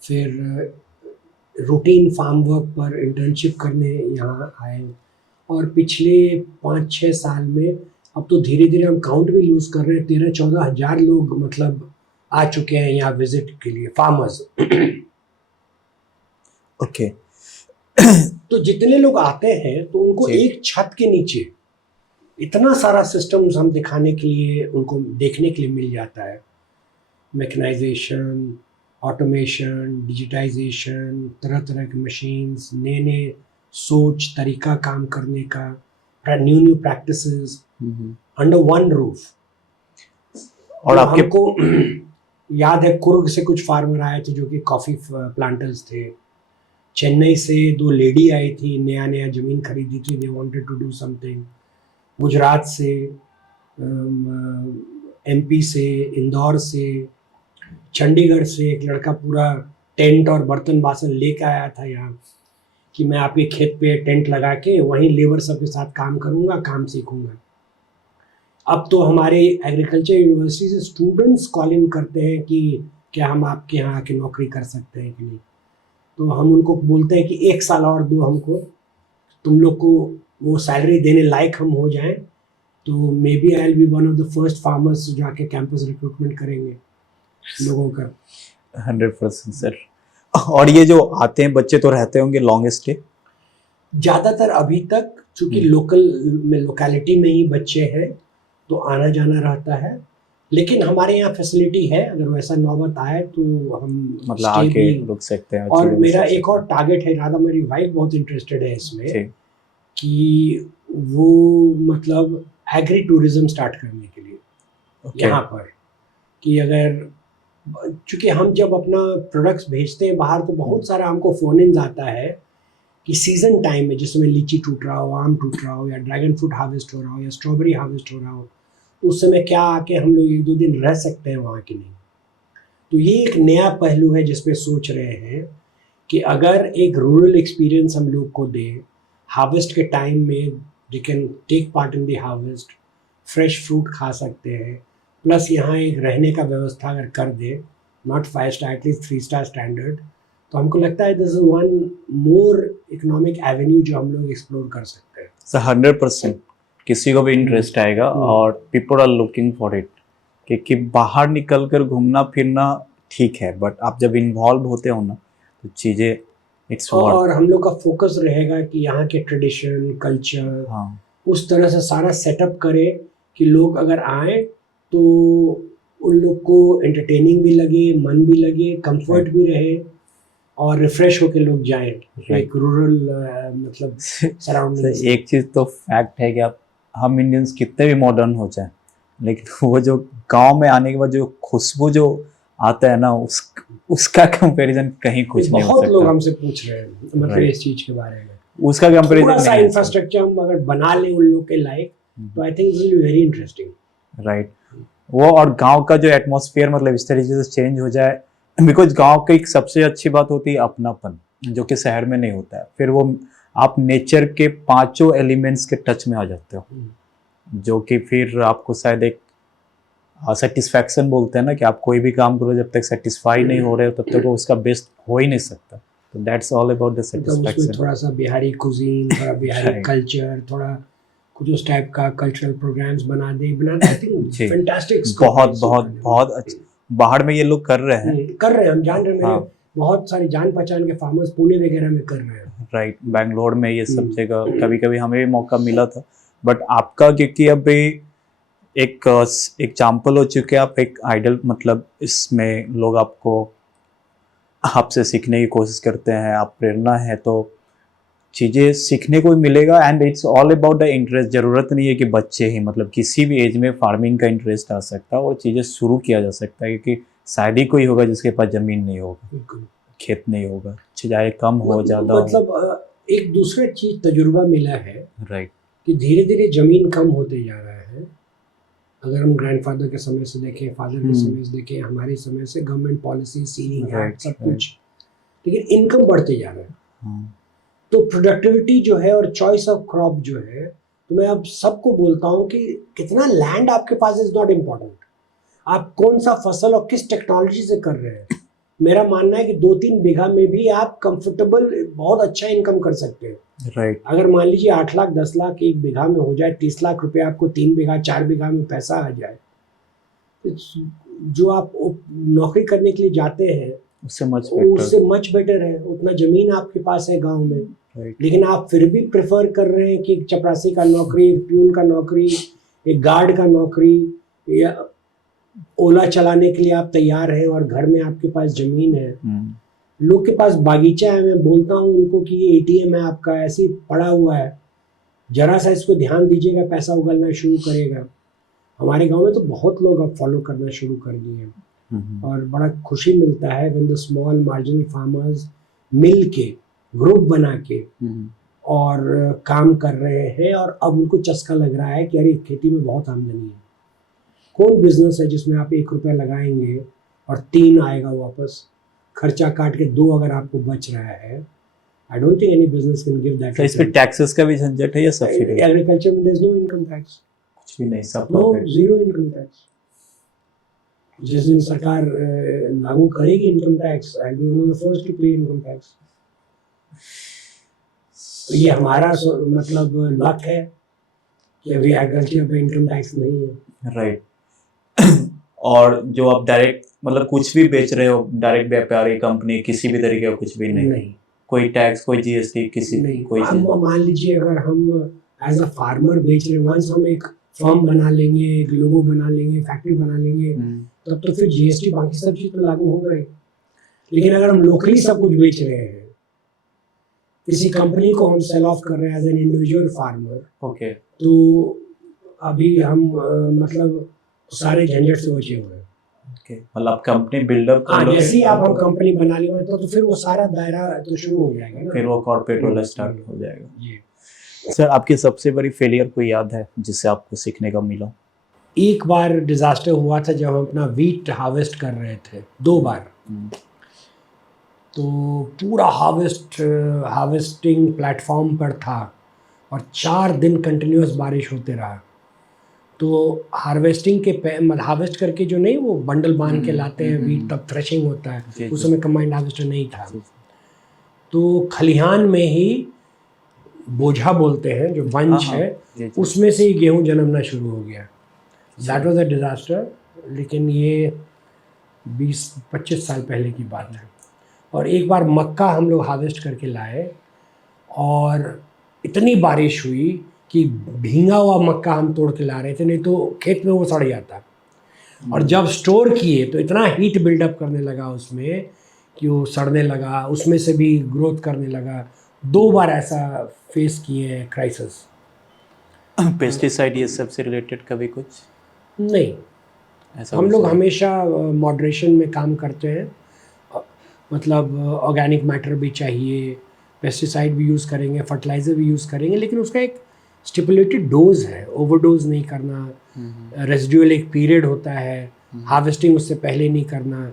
फिर रूटीन फार्म वर्क पर इंटर्नशिप करने यहाँ आए। और पिछले 5-6 साल में अब तो धीरे धीरे हम काउंट भी लूज कर रहे हैं, 13-14 हज़ार लोग मतलब आ चुके हैं यहाँ विजिट के लिए, फार्मर्स। ओके। तो जितने लोग आते हैं तो उनको जी। एक छत के नीचे इतना सारा सिस्टम्स हम दिखाने के लिए, उनको देखने के लिए मिल जाता है। मैकेनाइजेशन, ऑटोमेशन, डिजिटाइजेशन, तरह तरह की मशीन्स, नए नए सोच तरीका काम करने का, new new practices under one roof. और आपके हमको याद है कुर्ग से कुछ फार्मर आए थे जो कि कॉफ़ी प्लांटर्स थे। चेन्नई से 2 लेडी आई थी, नया नया ज़मीन खरीदी थी, they wanted to do something. Gujarat से, MP से, इंदौर से, चंडीगढ़ से एक लड़का पूरा टेंट और बर्तन बासन लेकर आया था यहाँ, कि मैं आपके खेत पे टेंट लगा के वहीं लेबर सबके साथ काम करूँगा, काम सीखूँगा। अब तो हमारे एग्रीकल्चर यूनिवर्सिटी से स्टूडेंट्स कॉल इन करते हैं कि क्या हम आपके यहाँ आके नौकरी कर सकते हैं कि नहीं। तो हम उनको बोलते हैं कि 1 साल और दो हमको, तुम लोग को वो सैलरी देने लायक हम हो जाएं, तो maybe I will be one of the first farmers जो आके कैंपस रिक्रूटमेंट करेंगे लोगों का। 100% सर। और ये जो आते हैं बच्चे तो रहते होंगे लॉन्ग स्टे? ज़्यादातर अभी तक चूँकि लोकेलिटी में ही बच्चे हैं तो आना जाना रहता है, लेकिन हमारे यहाँ फैसिलिटी है, अगर वैसा नौबत आए तो हम मतलब stay आके भी। रुक सकते हैं। और चीज़ें भी मेरा सीख एक और सकते टारगेट है, राधा मेरी वाइफ बहुत इंटरेस्टेड है इसमें, हैं। ठीक। कि वो मतलब एग्री टूरिज्म स्टार्ट करने के लिए ओके। यहाँ पर, कि अगर चूँकि हम जब अपना प्रोडक्ट्स भेजते हैं बाहर तो बहुत सारा हमको फ़ोन इन आता है कि सीज़न टाइम में जिसमें लीची टूट रहा हो, आम टूट रहा हो, या ड्रैगन फ्रूट हार्वेस्ट हो रहा हो, या स्ट्रॉबेरी हार्वेस्ट हो रहा हो, तो उस समय क्या आके हम लोग 1-2 दिन रह सकते हैं वहाँ कि नहीं। तो ये एक नया पहलू है जिस पे सोच रहे हैं कि अगर एक रूरल एक्सपीरियंस हम लोग को दें, हार्वेस्ट के टाइम में they can take part in the harvest, fresh fruit खा सकते हैं, प्लस यहाँ एक रहने का व्यवस्था अगर कर दे, not 5 star at least 3 star standard, तो हमको लगता है this is one more economic avenue जो हम लोग एक्सप्लोर कर सकते हैं। सर 100% किसी को भी इंटरेस्ट आएगा और people are looking for it, क्योंकि बाहर निकल कर घूमना फिरना ठीक है, बट आप जब इन्वॉल्व होते हो ना तो चीज़ें इट्स वर्क। और हम लोग का फोकस रहेगा कि यहाँ के ट्रेडिशन कल्चर, हाँ। उस तरह से सारा सेटअप करे कि लोग अगर आए तो उन लोग को एंटरटेनिंग भी लगे, मन भी लगे, कंफर्ट भी रहे और रिफ्रेश होके लोग जाएं एक रूरल मतलब सराउंडिंग से। एक चीज तो फैक्ट है कि आप हम इंडियंस कितने भी मॉडर्न हो जाए, लेकिन वो जो गांव में आने के बाद जो खुशबू जो आता है ना, उसका कंपैरिजन कहीं कुछ नहीं हो बहुत लोग सकता। हमसे पूछ रहे हैं मतलब Right. इस चीज के बारे में। उसका कंपैरिजन थोड़ा सा नहीं है। इंफ्रास्ट्रक्चर हम अगर बना लें उन लोग के लायक तो I think it will be very interesting. Right, वो और गांव का जो एटमॉस्फेयर मतलब इस तरीके से चेंज हो जाए, बिकॉज गांव की एक सबसे अच्छी बात होती है अपनापन, जो कि शहर में नहीं होता है। फिर वो आप नेचर के पांचों एलिमेंट्स के टच में आ जाते हो, जो कि फिर आपको शायद एक सेटिस्फैक्शन बोलते हैं ना, कि आप कोई भी काम करो जब तक सेटिस्फाई नहीं हो रहे हो तब तक वो उसका बेस्ट हो ही नहीं सकता। तो दैट्स ऑल अबाउट द मतलब उसमें सेटिस्फैक्शन। थोड़ा सा बिहारी कुजीन, थोड़ा बिहारी Right. कल्चर, थोड़ा कुछ उस टाइप का कल्चरल प्रोग्राम्स बना दे आई थिंक जी। फैंटास्टिक। बहुत बहुत बहुत अच्छा बाहर में ये लोग कर रहे हैं। कर रहे हैं, हम जान रहे हैं। हाँ। मेरे बहुत सारे जान पहचान के फार्मर्स पुणे वगैरह में कर रहे हैं। राइट, बैंगलोर में ये सब जगह कभी कभी हमें भी मौका मिला था। बट आपका क्योंकि अभी एक एग्जाम्पल हो चुके हैं, आप एक आइडल, मतलब इसमें लोग आपको आपसे सीखने की कोशिश करते हैं, आप प्रेरणा है, तो चीज़ें सीखने को भी मिलेगा। And it's all about the interest. ज़रूरत नहीं है कि बच्चे ही, मतलब किसी भी एज में फार्मिंग का इंटरेस्ट आ सकता है और चीज़ें शुरू किया जा सकता है, क्योंकि शायद ही कोई होगा जिसके पास ज़मीन नहीं होगा, बिल्कुल। खेत नहीं होगा, चाहे कम हो ज़्यादा हो। मतलब एक दूसरा चीज तजुर्बा मिला है राइट, कि धीरे धीरे जमीन कम होते जा रहा है। अगर हम ग्रैंडफादर के समय से देखें, फादर के समय से देखें, हमारे समय से गवर्नमेंट पॉलिसी, सीलिंग एक्ट, सब कुछ, लेकिन इनकम बढ़ते जा रहा है। तो प्रोडक्टिविटी जो है और चॉइस ऑफ क्रॉप जो है, तो मैं अब सबको बोलता हूँ कि कितना लैंड आपके पास इज नॉट इम्पोर्टेंट, आप कौन सा फसल और किस टेक्नोलॉजी से कर रहे हैं। मेरा मानना है कि 2-3 बीघा में भी आप कंफर्टेबल बहुत अच्छा इनकम कर सकते हो। राइट, अगर मान लीजिए 8 लाख 10 लाख एक बीघा में हो जाए, 30 लाख रुपए आपको 3 बीघा 4 बीघा में पैसा आ जाए, जो आप नौकरी करने के लिए जाते हैं उससे मच बेटर है। उतना जमीन आपके पास है गांव में, लेकिन आप फिर भी प्रेफर कर रहे हैं कि चपरासी का नौकरी, प्यून का नौकरी, एक गार्ड का नौकरी, या ओला चलाने के लिए आप तैयार हैं और घर में आपके पास जमीन है। लोग के पास बागीचा है, मैं बोलता हूँ उनको कि ये एटीएम है आपका, ऐसे पड़ा हुआ है, जरा सा इसको ध्यान दीजिएगा, पैसा उगलना शुरू करेगा। हमारे गांव में तो बहुत लोग अब फॉलो करना शुरू कर दिए हैं और बड़ा खुशी मिलता है when the small marginal farmers मिल के, ग्रुप बना के और काम कर रहे हैं और अब उनको चस्का लग रहा है कि अरे खेती में बहुत आमदनी है। कौन बिजनेस है जिसमें आप 1 रुपया लगाएंगे और 3 आएगा वापस, खर्चा काट के 2 अगर आपको बच रहा है। I don't think any business can give that. तो इस पे टैक्सेस का भी झंझट है या सब्सिडी? एग्रीकल्चर में there is no income tax, कुछ भी नहीं, सब no, profit. Zero income tax. जिस दिन सरकार लागू करेगी income tax, I will be the first to pay income tax. तो ये हमारा मतलब लक है कि अभी एग्रीकल्चर पे इनकम टैक्स नहीं है। राइट। और जो आप डायरेक्ट मतलब कुछ भी बेच रहे हो, डायरेक्ट व्यापारी कंपनी किसी भी तरीके का कुछ भी नहीं, कोई टैक्स, कोई जीएसटी, किसी नहीं। कोई चीज। मान लीजिए अगर हम एज अ फार्मर बेच रहे हैं, वंस हम एक फर्म बना लेंगे, एक लोगो बना लेंगे, फैक्ट्री बना लेंगे, तब तो फिर जीएसटी बाकी सब चीज तो लागू हो गए। लेकिन अगर हम लोकली सब कुछ बेच रहे हैं, किसी कंपनी को हम सेल ऑफ कर रहे हैं as an individual farmer, okay, तो अभी हम मतलब सारे झंझट से बचे हुए हैं। ओके, मतलब कंपनी बिल्डअप हाँ, जैसे ही आप हम कंपनी बना लेंगे तो फिर वो सारा दायरा तो शुरू हो जाएगा ना, फिर वो कॉर्पोरेट वाला स्टार्ट हो जाएगा। जी। सर, आपकी सबसे बड़ी फेलियर कोई याद है जिससे आपको सीखने का मिला? एक बार डिजास्टर हुआ था जब हम अपना वीट हार्वेस्ट कर रहे थे, 2 बार। तो पूरा हार्वेस्टिंग प्लेटफॉर्म पर था और 4 दिन कंटिन्यूस बारिश होते रहा। तो हार्वेस्टिंग के हार्वेस्ट करके जो नहीं वो बंडल बांध के लाते हैं वीट, तब थ्रेशिंग होता है। उस समय कंबाइंड हार्वेस्टर नहीं था, तो खलिहान में ही बोझा बोलते हैं जो बंच है, उसमें से ही गेहूं जन्मना शुरू हो गया। That was a disaster. लेकिन ये 20-25 साल पहले की बात है। और एक बार मक्का हम लोग हार्वेस्ट करके लाए और इतनी बारिश हुई कि भींगा हुआ मक्का हम तोड़ के ला रहे थे, नहीं तो खेत में वो सड़ जाता। और जब स्टोर किए तो इतना हीट बिल्डअप करने लगा उसमें कि वो सड़ने लगा, उसमें से भी ग्रोथ करने लगा। 2 बार ऐसा फेस किए हैं क्राइसिस। पेस्टिसाइड ये सब से रिलेटेड कभी कुछ नहीं, ऐसा हम कुछ लोग नहीं? हमेशा मॉडरेशन में काम करते हैं। मतलब ऑर्गेनिक मैटर भी चाहिए, पेस्टिसाइड भी यूज़ करेंगे, फर्टिलाइज़र भी यूज़ करेंगे, लेकिन उसका एक स्टिपुलेटेड डोज है, ओवरडोज नहीं करना। रेजिडुअल एक पीरियड होता है, हार्वेस्टिंग उससे पहले नहीं करना।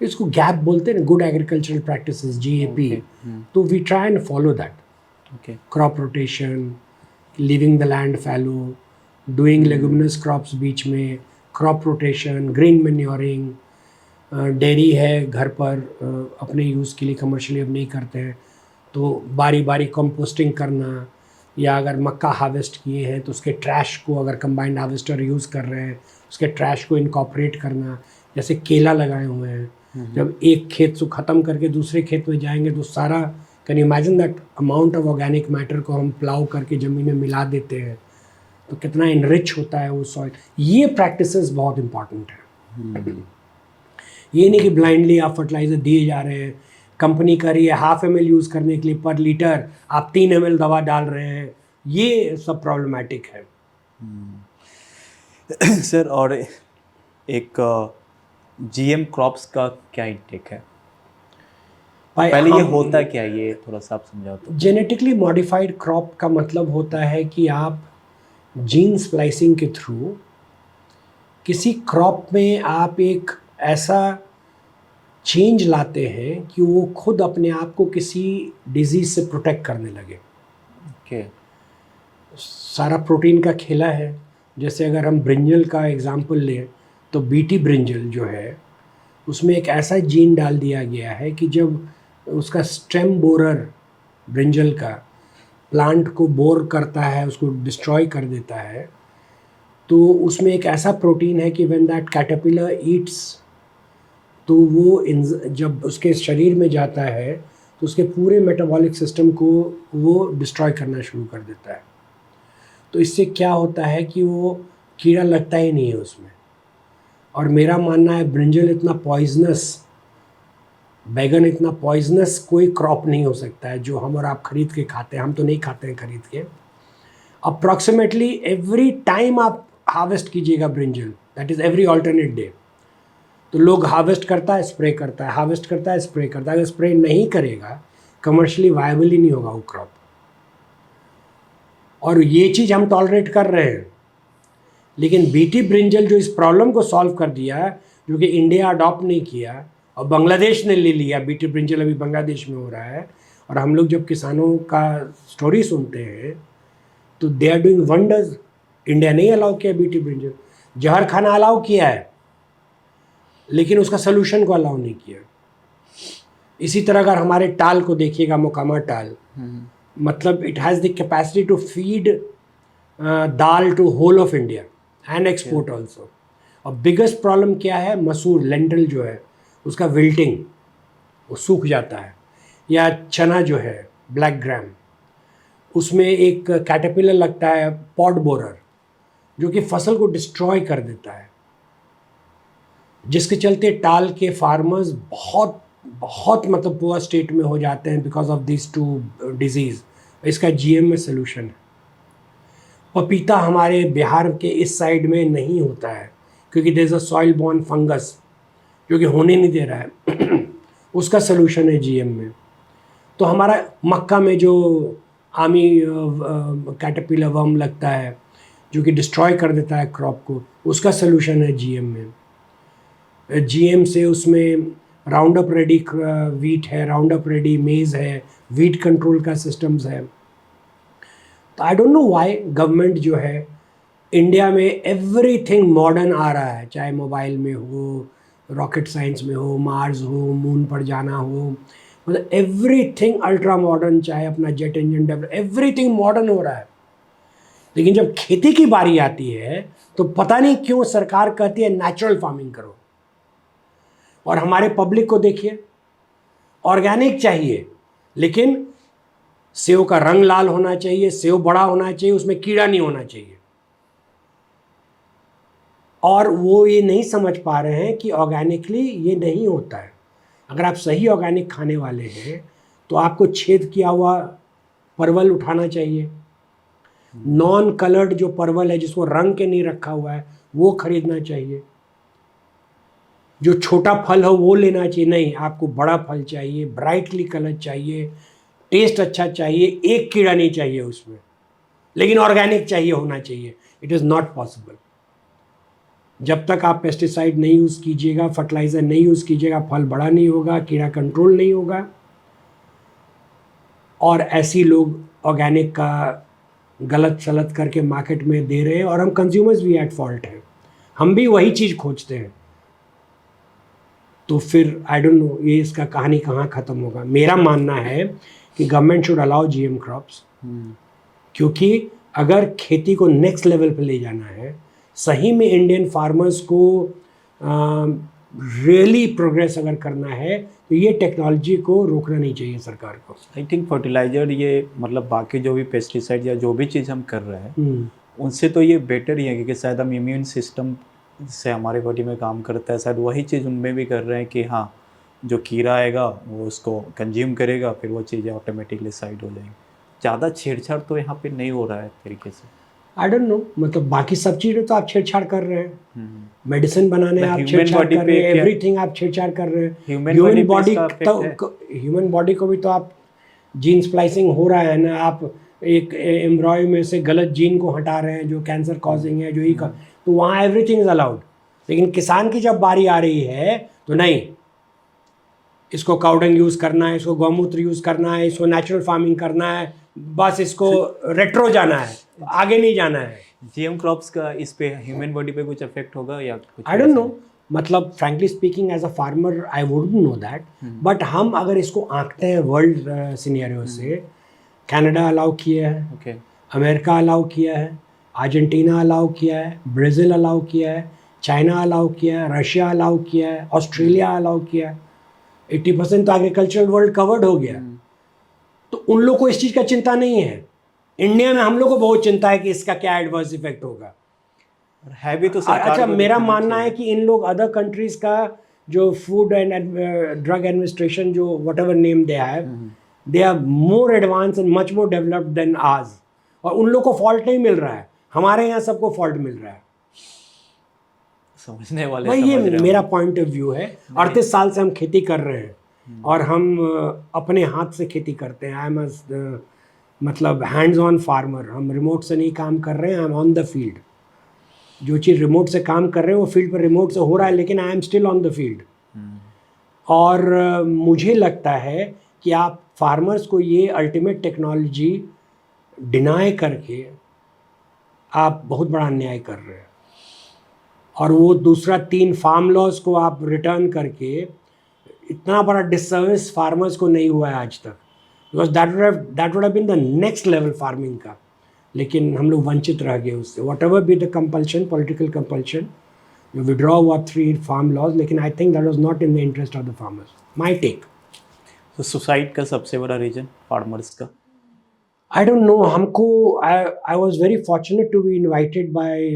इसको गैप बोलते हैं ना, गुड एग्रीकल्चरल प्रैक्टिसेस, GAP। तो we try and follow that. Okay. Crop rotation, leaving the land fallow, doing leguminous crops बीच में, crop rotation, green manuring. Dairy है घर पर, अपने यूज़ के लिए कमर्शियली अब नहीं करते हैं, तो बारी बारी कंपोस्टिंग करना, या अगर मक्का हार्वेस्ट किए हैं तो उसके ट्रैश को, अगर कंबाइंड हार्वेस्टर यूज़ कर रहे हैं, उसके ट्रैश को इनकॉर्पोरेट करना। जैसे केला लगाए हुए हैं, जब एक खेत से ख़त्म करके दूसरे खेत में जाएंगे तो सारा, can you imagine that amount of organic matter को हम प्लाउ करके ज़मीन में मिला देते हैं, तो कितना इनरिच होता है वो सॉइल। ये प्रैक्टिसेस बहुत इंपॉर्टेंट है। ये नहीं कि ब्लाइंडली आप फर्टिलाइज़र दिए जा रहे हैं, कंपनी कर रही है 1/2 ml यूज़ करने के लिए पर लीटर, आप 3 ml दवा डाल रहे हैं, ये सब प्रॉब्लमेटिक है। सर, और एक GM क्रॉप्स का क्या इंटेक है? पहले ये होता क्या, ये थोड़ा सा आप समझाओ तो। जेनेटिकली मॉडिफाइड क्रॉप का मतलब होता है कि आप जीन स्प्लाइसिंग के थ्रू किसी क्रॉप में आप एक ऐसा चेंज लाते हैं कि वो खुद अपने आप को किसी डिजीज से प्रोटेक्ट करने लगे। ओके। सारा प्रोटीन का खेला है। जैसे अगर हम ब्रिंजल का एग्जांपल लें तो बीटी ब्रिंजल जो है, उसमें एक ऐसा जीन डाल दिया गया है कि जब उसका स्टेम बोरर ब्रिंजल का प्लांट को बोर करता है, उसको डिस्ट्रॉय कर देता है, तो उसमें एक ऐसा प्रोटीन है कि व्हेन दैट कैटरपिलर ईट्स, तो वो जब उसके शरीर में जाता है तो उसके पूरे मेटाबॉलिक सिस्टम को वो डिस्ट्रॉय करना शुरू कर देता है। तो इससे क्या होता है कि वो कीड़ा लगता ही नहीं है उसमें। और मेरा मानना है ब्रिंजल इतना पॉइजनस, बैगन इतना पॉइजनस कोई क्रॉप नहीं हो सकता है जो हम और आप खरीद के खाते हैं। हम तो नहीं खाते हैं खरीद के। अप्रॉक्सीमेटली एवरी टाइम आप हार्वेस्ट कीजिएगा brinjal, that is every alternate day, तो लोग हार्वेस्ट करता है, स्प्रे करता है, हार्वेस्ट करता है, स्प्रे करता है। अगर स्प्रे नहीं करेगा, कमर्शियली वायबल ही नहीं होगा वो क्रॉप। और ये चीज़ हम टॉलरेट कर रहे हैं। लेकिन बीटी ब्रिंजल जो इस प्रॉब्लम को सॉल्व कर दिया, जो कि इंडिया अडॉप्ट नहीं किया और बांग्लादेश ने ले लिया, बीटी ब्रिंजल अभी बांग्लादेश में हो रहा है। और हम लोग जब किसानों का स्टोरी सुनते हैं तो they are doing wonders. India नहीं अलाउ किया बीटी ब्रिंजल, जहर खाना अलाउ किया है, लेकिन उसका सलूशन को अलाउ नहीं किया। इसी तरह अगर हमारे टाल को देखिएगा, मोकामा टाल, मतलब it has the capacity to feed dal to whole of India and export also. और बिगेस्ट प्रॉब्लम क्या है, मसूर लेंटल जो है उसका विल्टिंग, वो सूख जाता है। या चना जो है ब्लैक ग्राम, उसमें एक कैटरपिलर लगता है पॉड बोरर, जो कि फसल को डिस्ट्रॉय कर देता है, जिसके चलते टाल के फार्मर्स बहुत बहुत मतलब पुअर स्टेट में हो जाते हैं because of this two disease. इसका GM में सोल्यूशन है। पपीता हमारे बिहार के इस साइड में नहीं होता है क्योंकि there is a soil borne fungus जो कि होने नहीं दे रहा है। उसका सोल्यूशन है GM में। तो हमारा मक्का में जो आमी कैटरपिलर वर्म लगता है जो कि डिस्ट्रॉय कर देता है क्रॉप को, उसका सोल्यूशन है GM में। GM से उसमें राउंड अप रेडी वीट है, राउंड अप रेडी मेज़ है, वीट कंट्रोल का सिस्टम्स है। तो आई डोंट नो व्हाई गवर्नमेंट जो है इंडिया में एवरीथिंग मॉडर्न आ रहा है, चाहे मोबाइल में हो, रॉकेट साइंस में हो, मार्स हो, मून पर जाना हो, मतलब एवरीथिंग अल्ट्रा मॉडर्न, चाहे अपना jet engine develop, everything modern हो रहा है। लेकिन जब खेती की बारी आती है तो पता नहीं क्यों सरकार कहती है नेचुरल फार्मिंग करो। और हमारे पब्लिक को देखिए, ऑर्गेनिक चाहिए, लेकिन सेव का रंग लाल होना चाहिए, सेव बड़ा होना चाहिए, उसमें कीड़ा नहीं होना चाहिए। और वो ये नहीं समझ पा रहे हैं कि ऑर्गेनिकली ये नहीं होता है। अगर आप सही ऑर्गेनिक खाने वाले हैं तो आपको छेद किया हुआ परवल उठाना चाहिए, नॉन कलर्ड जो परवल है जिसको रंग के नहीं रखा हुआ है वो खरीदना चाहिए, जो छोटा फल हो वो लेना चाहिए। नहीं, आपको बड़ा फल चाहिए, ब्राइटली कलर चाहिए, टेस्ट अच्छा चाहिए, एक कीड़ा नहीं चाहिए उसमें, लेकिन ऑर्गेनिक चाहिए, होना चाहिए। It is not possible. जब तक आप पेस्टिसाइड नहीं यूज़ कीजिएगा, फर्टिलाइज़र नहीं यूज़ कीजिएगा, फल बड़ा नहीं होगा, कीड़ा कंट्रोल नहीं होगा। और ऐसी लोग ऑर्गेनिक का गलत सलत करके मार्केट में दे रहे हैं, और हम कंज्यूमर्स भी एट फॉल्ट हैं, हम भी वही चीज़ खोजते हैं। तो फिर आई डोंट नो ये इसका कहानी कहाँ ख़त्म होगा। मेरा मानना है कि government should allow GM crops, क्योंकि अगर खेती को नेक्स्ट लेवल पे ले जाना है, सही में इंडियन फार्मर्स को रियली प्रोग्रेस अगर करना है, तो ये टेक्नोलॉजी को रोकना नहीं चाहिए सरकार को। आई थिंक फर्टिलाइजर ये मतलब बाकी जो भी पेस्टिसाइड या जो भी चीज़ हम कर रहे हैं उनसे तो ये बेटर ही है, क्योंकि शायद हम इम्यून सिस्टम से हमारे बॉडी में काम करता है, शायद वही चीज़ उनमें भी कर रहे हैं कि हाँ जो कीड़ा आएगा वो उसको कंज्यूम करेगा, फिर वो चीज़ें ऑटोमेटिकली साइड हो जाएंगी। ज़्यादा छेड़छाड़ तो यहाँ पे नहीं हो रहा है तरीके से। आई डोंट नो, मतलब बाकी सब चीज़ें तो आप छेड़छाड़ कर रहे हैं, मेडिसिन बनाने आप human छेड़छाड़ body कर पे रहे हैं, क्या- एवरीथिंग आप छेड़छाड़ कर रहे हैं। Human ह्यूमन body पे बॉडी इसका effect है। ह्यूमन बॉडी को भी तो आप जीन स्प्लाइसिंग हो रहा है ना, आप एक एम्ब्रॉय में से गलत जीन को हटा रहे हैं जो कैंसर कॉजिंग है, जो ही तो वहाँ एवरीथिंग इज अलाउड। लेकिन किसान की जब बारी आ रही है तो नहीं, इसको काउडंग यूज़ करना है, इसको गौमूत्र यूज़ करना है, इसको नेचुरल फार्मिंग करना है, बस इसको रेट्रो जाना है, आगे नहीं जाना है। जीएम क्रॉप्स का इस पे ह्यूमन बॉडी पे कुछ इफेक्ट होगा या कुछ? आई डोंट नो, मतलब frankly speaking as a farmer I wouldn't know that, but हम अगर इसको आंकते हैं वर्ल्ड सिनेरियो से, कनाडा अलाउ किया है, ओके, अमेरिका अलाउ किया है, अर्जेंटीना अलाउ किया है, ब्राज़ील अलाउ किया है, चाइना अलाउ किया है, रशिया अलाउ किया है, ऑस्ट्रेलिया अलाउ किया है। 80% तो एग्रीकल्चरल वर्ल्ड कवर्ड हो गया। तो उन लोग को इस चीज़ का चिंता नहीं है। इंडिया में हम लोग को बहुत चिंता है कि इसका क्या एडवर्स इफेक्ट होगा। है भी तो सरकार अच्छा, को मेरा देखना मानना है चाहिए। कि इन लोग अदर कंट्रीज का जो फूड एंड ड्रग एडमिनिस्ट्रेशन, जो whatever name they have, they are more advance and much more developed than ours, और उन लोग को फॉल्ट नहीं मिल रहा है, हमारे यहाँ सबको फॉल्ट मिल रहा है। समझने वाले भाई समझ ये रहे मेरा होंगे। पॉइंट ऑफ व्यू है। 38 साल से हम खेती कर रहे हैं और हम अपने हाथ से खेती करते हैं। आई एम मतलब हैंड्स ऑन फार्मर। हम रिमोट से नहीं काम कर रहे हैं, I am on the field. जो चीज़ रिमोट से काम कर रहे हैं वो फील्ड पर रिमोट से हो रहा है, लेकिन I am still on the field. और मुझे लगता है कि आप फार्मर्स को ये अल्टीमेट टेक्नोलॉजी डिनाई करके आप बहुत बड़ा अन्याय कर रहे हैं। और वो दूसरा 3 फार्म लॉज को आप रिटर्न करके इतना बड़ा डिसर्विस फार्मर्स को नहीं हुआ है आज तक, because that would have been the next level farming का। लेकिन हम लोग वंचित रह गए उससे। Whatever be the compulsion, political compulsion, you withdraw हुआ 3 फार्म लॉज, लेकिन I think that was not in the interest of the farmers. My take. तो सुसाइड का सबसे बड़ा रीजन फार्मर्स का? आई डोंट नो, हमको I was very fortunate to be invited by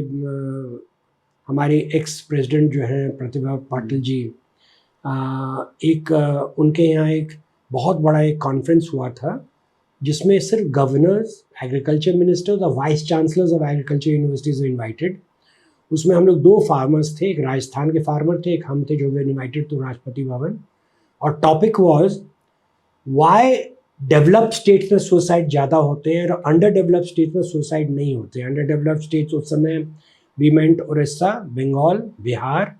हमारे ex president जो हैं प्रतिभा पाटिल जी। उनके यहाँ एक बहुत बड़ा एक कॉन्फ्रेंस हुआ था जिसमें सिर्फ गवर्नर्स, एग्रीकल्चर मिनिस्टर्स और vice chancellors of agriculture universities invited. उसमें हम लोग 2 फार्मर्स थे, एक राजस्थान के फार्मर थे, एक हम थे जो वे इन्वाइटेड टू राष्ट्रपति भवन। और topic was why developed states में सुसाइड ज़्यादा होते हैं और अंडर डेवलप्ड स्टेट्स में सुसाइड नहीं होते। अंडर डेवलप्ड स्टेट्स उस समय we meant Orissa, Bengal, Bihar,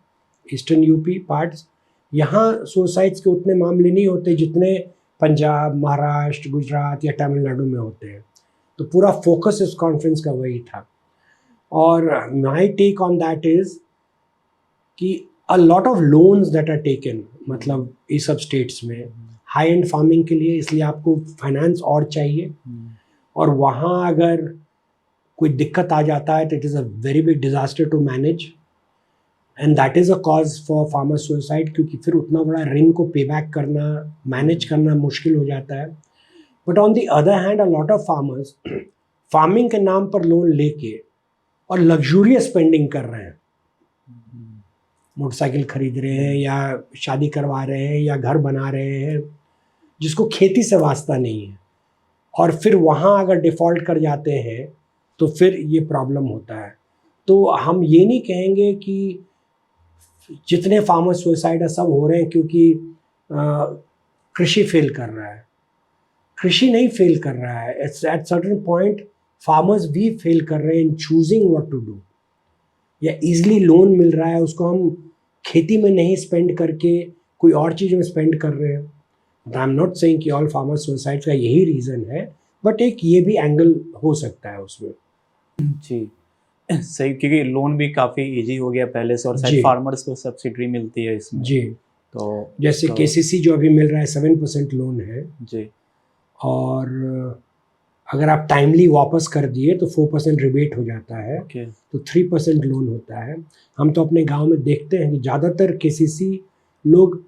eastern UP parts. यहाँ सुसाइड्स के उतने मामले नहीं होते जितने पंजाब, महाराष्ट्र, गुजरात या तमिलनाडु में होते हैं। तो पूरा फोकस इस कॉन्फ्रेंस का वही था। और my take on that is कि a lot of loans that are taken, मतलब इस सब स्टेट्स में हाई एंड फार्मिंग के लिए, इसलिए आपको फाइनेंस और चाहिए। और वहाँ अगर कोई दिक्कत आ जाता है तो it is a very big disaster to manage, and that is a cause for farmer suicide, क्योंकि फिर उतना बड़ा ऋण को पे बैक करना, मैनेज करना मुश्किल हो जाता है। But on the other hand, a lot of farmers farming के नाम पर लोन लेके और लग्जूरियस स्पेंडिंग कर रहे हैं। मोटरसाइकिल खरीद रहे हैं या शादी करवा रहे हैं या घर बना रहे हैं, जिसको खेती से वास्ता नहीं है, और फिर वहाँ अगर डिफ़ॉल्ट कर जाते हैं तो फिर ये प्रॉब्लम होता है। तो हम ये नहीं कहेंगे कि जितने फार्मर सुसाइड है सब हो रहे हैं क्योंकि कृषि फेल कर रहा है। कृषि नहीं फेल कर रहा है, एट सर्टेन पॉइंट फार्मर्स भी फेल कर रहे हैं in choosing what to do. या इजीली लोन मिल रहा है, उसको हम खेती में नहीं स्पेंड करके कोई और चीज़ में स्पेंड कर रहे हैं। आई एम नॉट सेइंग कि ऑल फार्मर सुसाइड का यही रीज़न है, बट एक ये भी एंगल हो सकता है उसमें। जी सही, क्योंकि लोन भी काफ़ी इजी हो गया पहले से, और जी। शायद फार्मर्स को सब्सिडी मिलती है इसमें। जी, तो जैसे केसीसी जो अभी मिल रहा है 7% लोन है, जी, और अगर आप टाइमली वापस कर दिए तो 4% रिबेट हो जाता है, ओके, तो 3% लोन होता है। हम तो अपने गांव में देखते हैं कि ज़्यादातर केसीसी लोग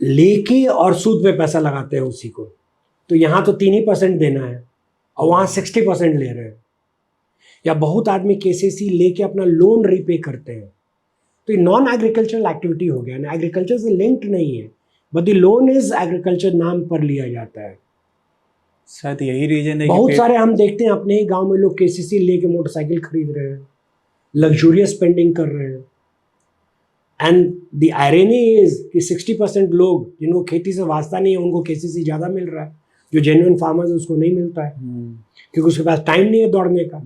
लेके और सूद पे पैसा लगाते हैं उसी को। तो यहाँ तो 3% देना है और वहाँ 60% ले रहे हैं। या बहुत आदमी केसीसी लेके अपना लोन रीपे करते हैं। तो ये नॉन एग्रीकल्चरल एक्टिविटी हो गया ना, एग्रीकल्चर से लिंक्ड नहीं है, but the loan is agriculture नाम पर लिया जाता है। शायद यही रीजन है बहुत कि सारे हम देखते हैं अपने ही गांव में लोग केसीसी लेके मोटरसाइकिल खरीद रहे हैं, लग्जूरियस स्पेंडिंग कर रहे हैं। एंड द आयरनी इज कि 60% लोग जिनको खेती से वास्ता नहीं है उनको केसीसी ज़्यादा मिल रहा है, जो जेन्युइन फार्मर्स है उसको नहीं मिलता है, क्योंकि उसके पास टाइम नहीं है दौड़ने का।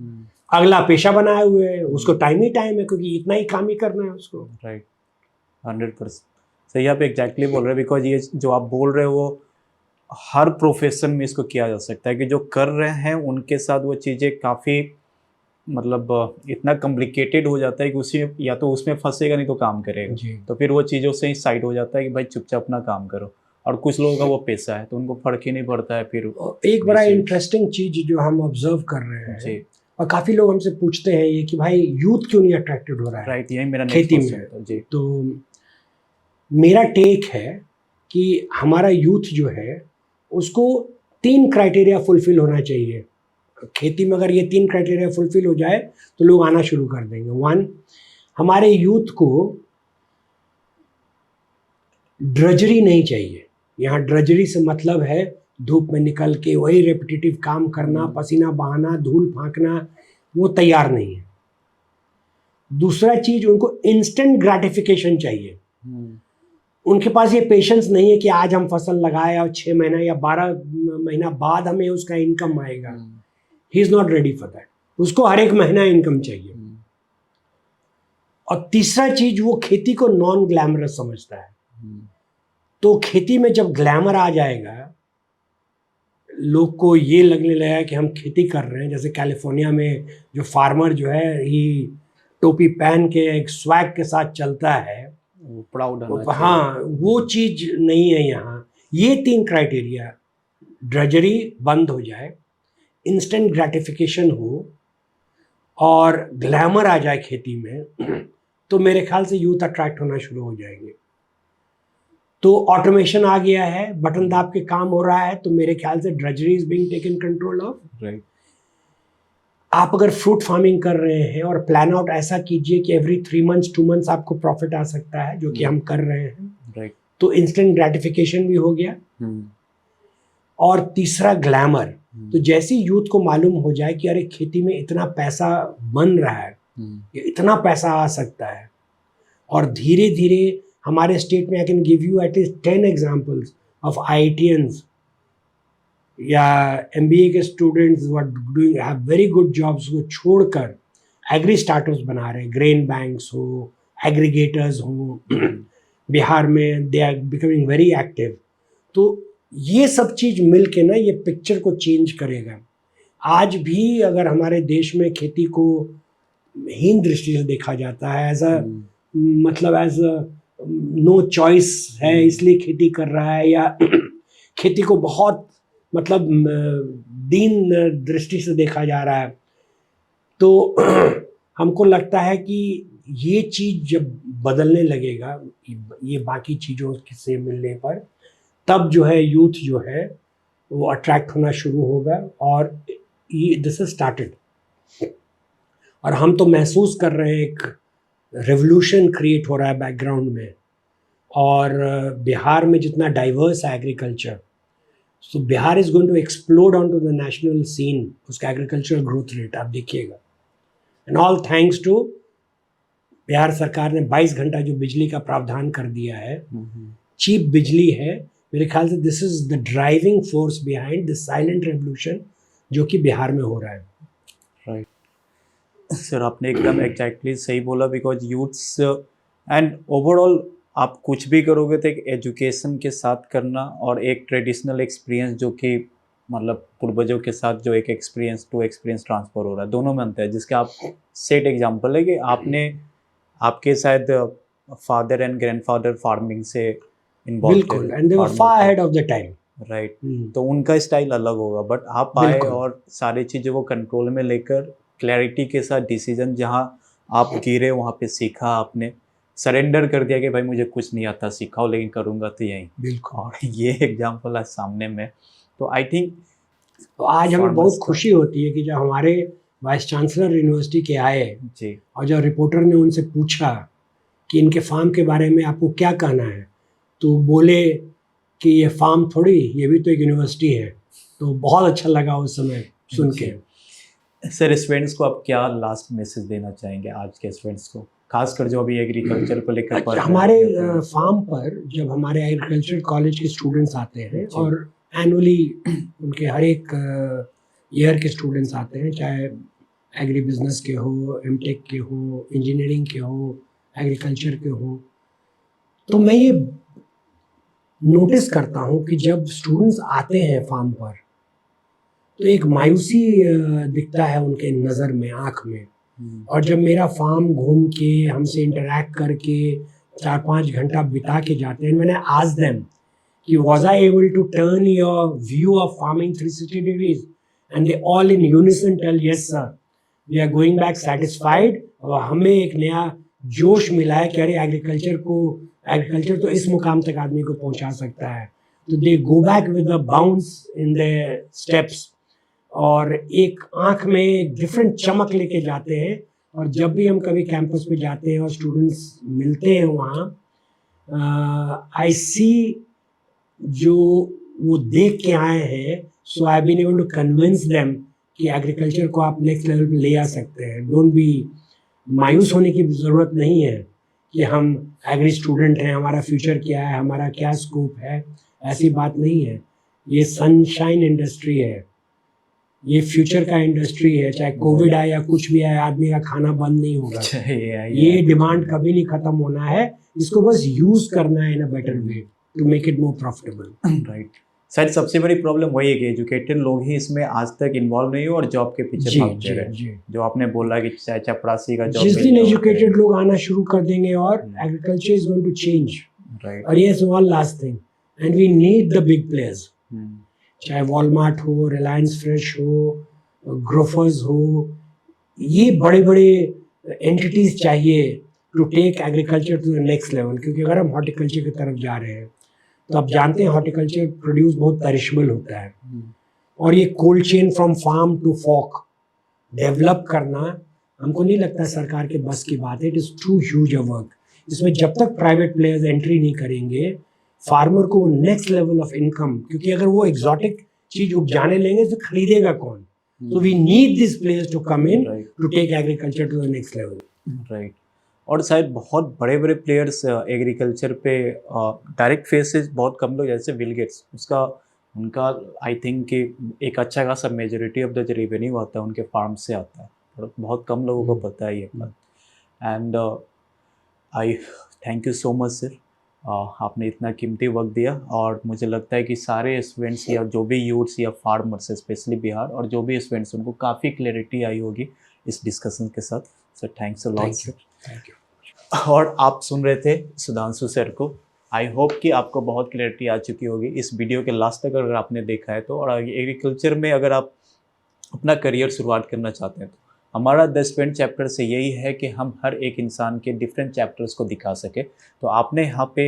अगला पेशा बनाए हुए है, उसको टाइम है, क्योंकि इतना ही काम ही करना है उसको। राइट, 100% सही आप एग्जैक्टली बोल रहे हैं। बिकॉज ये जो आप बोल रहे हो वो हर प्रोफेशन में इसको किया जा सकता है कि जो कर रहे हैं उनके साथ वो चीज़ें काफ़ी मतलब इतना कॉम्प्लिकेटेड हो जाता है कि उसी या तो उसमें फंसेगा नहीं तो काम करेगा। जी। तो फिर वो चीज़ों से ही साइड हो जाता है कि भाई चुपचाप अपना काम करो। और कुछ लोगों का वो पेशा है तो उनको फर्क ही नहीं पड़ता है फिर। एक बड़ा इंटरेस्टिंग चीज जो हम ऑब्जर्व कर रहे हैं, जी, और काफ़ी लोग हमसे पूछते हैं ये कि भाई यूथ क्यों नहीं अट्रैक्टेड हो रहा है राइट, यही मेरा खेती नेक्स्ट में। क्वेश्चन था। जी, तो मेरा टेक है कि हमारा यूथ जो है उसको 3 क्राइटेरिया फुलफिल होना चाहिए खेती में। अगर ये 3 क्राइटेरिया फुलफिल हो जाए तो लोग आना शुरू कर देंगे। 1, हमारे यूथ को ड्रजरी नहीं चाहिए। यहाँ ड्रजरी से मतलब है धूप में निकल के वही रेपिटेटिव काम करना, पसीना बहाना, धूल फांकना, वो तैयार नहीं है। दूसरा चीज, उनको इंस्टेंट ग्रेटिफिकेशन चाहिए। उनके पास ये पेशेंस नहीं है कि आज हम फसल लगाए और 6 महीना या 12 महीना बाद हमें उसका इनकम आएगा। He is not ready for that. उसको हर एक महीना इनकम चाहिए। और तीसरा चीज, वो खेती को नॉन ग्लैमरस समझता है। तो खेती में जब ग्लैमर आ जाएगा, लोग को ये लगने लगा कि हम खेती कर रहे हैं। जैसे कैलिफोर्निया में जो फार्मर जो है ही टोपी पहन के एक स्वैग के साथ चलता है, वो प्राउड होना हाँ, वो चीज नहीं है यहाँ। ये 3 क्राइटेरिया, ड्रजरी बंद हो जाए, इंस्टेंट ग्रेटिफिकेशन हो और ग्लैमर आ जाए खेती में, तो मेरे ख्याल से यूथ अट्रैक्ट होना शुरू हो जाएंगे। तो ऑटोमेशन आ गया है, बटन दाब के काम हो रहा है, तो मेरे ख्याल से drudgery is being taken control of. Right. आप अगर फ्रूट फार्मिंग कर रहे हैं और प्लान आउट ऐसा कीजिए कि एवरी 3 मंथ्स 2 मंथ्स आपको प्रॉफिट आ सकता है, जो कि हम कर रहे हैं। राइट। तो इंस्टेंट ग्रेटिफिकेशन भी हो गया। और तीसरा, ग्लैमर। तो जैसे यूथ को मालूम हो जाए कि अरे खेती में इतना पैसा बन रहा है, इतना पैसा आ सकता है, और धीरे धीरे हमारे स्टेट में I can give you at least 10 examples of IITians या MBA के students doing have very good jobs को छोड़कर एग्री स्टार्टअप्स बना रहे हैं। ग्रेन बैंक्स हो, एग्रीगेटर्स हो, बिहार में they are becoming very active. तो ये सब चीज़ मिल के ना ये पिक्चर को चेंज करेगा। आज भी अगर हमारे देश में खेती को हीन दृष्टि से देखा जाता है, एज अ मतलब एज अ नो चॉइस है इसलिए खेती कर रहा है, या खेती को बहुत मतलब दीन दृष्टि से देखा जा रहा है, तो हमको लगता है कि ये चीज़ जब बदलने लगेगा, ये बाकी चीज़ों से मिलने पर, तब जो है यूथ जो है वो अट्रैक्ट होना शुरू होगा। और ये दिस इज स्टार्टेड, और हम तो महसूस कर रहे हैं एक रेवोल्यूशन क्रिएट हो रहा है बैकग्राउंड में, और बिहार में जितना डाइवर्स है agriculture, so Bihar is going to explode on to the national scene, उसका एग्रीकल्चरल ग्रोथ रेट आप देखिएगा। And all thanks to Bihar सरकार ने 22 घंटा जो बिजली का प्रावधान कर दिया है, चीप बिजली है। मेरे ख्याल से this is the driving force behind the silent revolution जो कि बिहार में हो रहा है। राइट सर, आपने एकदम एग्जैक्टली सही बोला, बिकॉज यूथ्स एंड ओवरऑल आप कुछ भी करोगे तो एक एजुकेशन के साथ करना और एक ट्रेडिशनल एक्सपीरियंस जो कि मतलब पूर्वजों के साथ जो एक एक्सपीरियंस टू एक्सपीरियंस ट्रांसफर हो रहा है, दोनों में अंतर है, जिसका आप सेट एग्जांपल है कि आपने आपके शायद फादर एंड ग्रैंडफादर फार्मिंग से इन्वॉल्व बिल्कुल, and they were far ahead of the time. Right, तो उनका स्टाइल अलग होगा, बट आप आए बिल्कुल। और सारी चीज़ों को कंट्रोल में लेकर क्लैरिटी के साथ डिसीजन, जहां आप गिरे वहां पे सीखा, आपने सरेंडर कर दिया कि भाई मुझे कुछ नहीं आता, सीखा हो लेकिन करूंगा तो यही। बिल्कुल। और ये एग्जांपल आज सामने में, तो आई थिंक तो आज हमें Farmers बहुत का- खुशी होती है कि जब हमारे वाइस चांसलर यूनिवर्सिटी के आए जी और जब रिपोर्टर ने उनसे पूछा कि इनके फार्म के बारे में आपको क्या कहना है, तो बोले कि ये फार्म थोड़ी, ये भी तो एक यूनिवर्सिटी है। तो बहुत अच्छा लगा उस समय सुन के। सर, स्टूडेंट्स को आप क्या लास्ट मैसेज देना चाहेंगे आज के स्टूडेंट्स को, खासकर जो अभी एग्रीकल्चर को लेकर पढ़ रहे हैं? हमारे फार्म पर जब हमारे एग्रीकल्चर कॉलेज के स्टूडेंट्स आते हैं, जी। और एनुअली उनके हर एक ईयर के स्टूडेंट्स आते हैं, चाहे एग्री बिजनेस के हो, एमटेक के हो, इंजीनियरिंग के हो, एग्रीकल्चर के हो, तो मैं ये नोटिस करता हूँ कि जब स्टूडेंट्स आते हैं फार्म पर तो एक मायूसी दिखता है उनके नज़र में, आँख में। और जब मेरा फार्म घूम के हमसे इंटरेक्ट करके 4-5 घंटा बिता के जाते हैं, मैंने आज देम कि was I able to turn your view of farming 360 degrees, and they all in unison tell yes sir, we are going back satisfied। और हमें एक नया जोश मिला है कि अरे एग्रीकल्चर तो इस मुकाम तक आदमी को पहुंचा सकता है। तो they go back with a bounce in the steps, और एक आंख में एक डिफरेंट चमक लेके जाते हैं। और जब भी हम कभी कैंपस पे जाते हैं और स्टूडेंट्स मिलते हैं वहाँ, आई सी जो वो देख के आए हैं, so I been able to convince them कि एग्रीकल्चर को आप नेक्स्ट लेवल पे ले आ सकते हैं। डोंट बी मायूस होने की ज़रूरत नहीं है कि हम एग्री स्टूडेंट हैं, हमारा फ्यूचर क्या है, हमारा क्या स्कोप है, ऐसी बात नहीं है। ये सनशाइन इंडस्ट्री है, ये फ्यूचर का इंडस्ट्री है। चाहे कोविड आए या कुछ भी आए, आदमी का खाना बंद नहीं होगा। ये डिमांड कभी नहीं खत्म होना है, इसको बस यूज करना है in a better way to make it more profitable. Right, शायद सबसे बड़ी प्रॉब्लम वही है कि एजुकेटेड लोग ही इसमें आज तक इन्वॉल्व नहीं हो और जॉब के पीछे भागते रहे। जो आपने बोला कि चाहे चपरासी का जॉब, जिस दिन एजुकेटेड लोग आना शुरू कर देंगे और agriculture is going to change. Right, और ये one last thing, and we need the big players, चाहे वॉलमार्ट हो, रिलायंस फ्रेश हो, ग्रोफर्स हो, ये बड़े बड़े एंटिटीज चाहिए to take agriculture to the next level. क्योंकि अगर हम हॉर्टिकल्चर की तरफ जा रहे हैं तो आप जानते हैं हॉर्टिकल्चर प्रोड्यूस बहुत पेरिशेबल होता है, और ये cold chain from farm to fork develop करना हमको नहीं लगता सरकार के बस की बात है। It is too huge a work. इसमें जब तक प्राइवेट प्लेयर्स एंट्री नहीं करेंगे, फार्मर को नेक्स्ट लेवल ऑफ इनकम, क्योंकि अगर वो एग्जॉटिक चीज उपजाने लेंगे तो खरीदेगा कौन? तो we need this players to come in to take agriculture to the next level. Right, और शायद बहुत बड़े बड़े प्लेयर्स एग्रीकल्चर पे डायरेक्ट फेसेस बहुत कम लोग, जैसे बिल गेट्स, उसका उनका आई थिंक कि एक अच्छा खासा मेजोरिटी ऑफ द जो रेवेन्यू आता है उनके फार्म से आता है, और बहुत कम लोगों को पता है ये बात। And I thank you so much sir, आपने इतना कीमती वक्त दिया, और मुझे लगता है कि सारे स्टूडेंट्स या जो भी यूथ्स या फार्मर्स स्पेशली बिहार और जो भी स्टूडेंट्स, उनको काफ़ी क्लैरिटी आई होगी इस डिस्कशन के साथ। Sir thanks a lot sir. Thank you. और आप सुन रहे थे सुधांशु सर को। आई होप कि आपको बहुत क्लैरिटी आ चुकी होगी इस वीडियो के लास्ट तक अगर आपने देखा है तो। और एग्रीकल्चर में अगर आप अपना करियर शुरुआत करना चाहते हैं तो हमारा 10 पॉइंट चैप्टर से यही है कि हम हर एक इंसान के डिफरेंट चैप्टर्स को दिखा सके। तो आपने यहाँ पे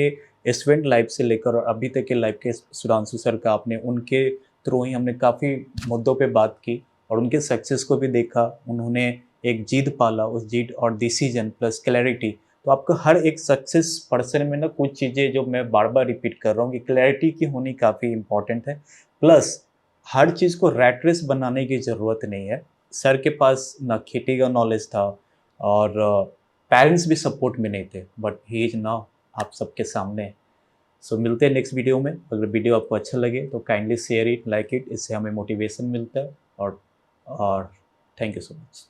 स्टूडेंट लाइफ से लेकर और अभी तक के लाइफ के सुधांशु सर का, आपने उनके थ्रू ही हमने काफ़ी मुद्दों पे बात की और उनके सक्सेस को भी देखा। उन्होंने एक जिद पाला, उस जिद और डिसीजन प्लस क्लैरिटी, तो आपका हर एक सक्सेस पर्सन में ना कुछ चीज़ें जो मैं बार बार रिपीट कर रहा हूँ कि क्लैरिटी की होनी काफ़ी इंपॉर्टेंट है। प्लस हर चीज़ को रैट रेस बनाने की ज़रूरत नहीं है। सर के पास ना खेती का नॉलेज था और पेरेंट्स भी सपोर्ट में नहीं थे, बट ही इज़ नाउ आप सबके सामने। सो मिलते हैं नेक्स्ट वीडियो में। अगर वीडियो आपको अच्छा लगे तो kindly share it, like it, इससे हमें मोटिवेशन मिलता है। और थैंक यू सो मच।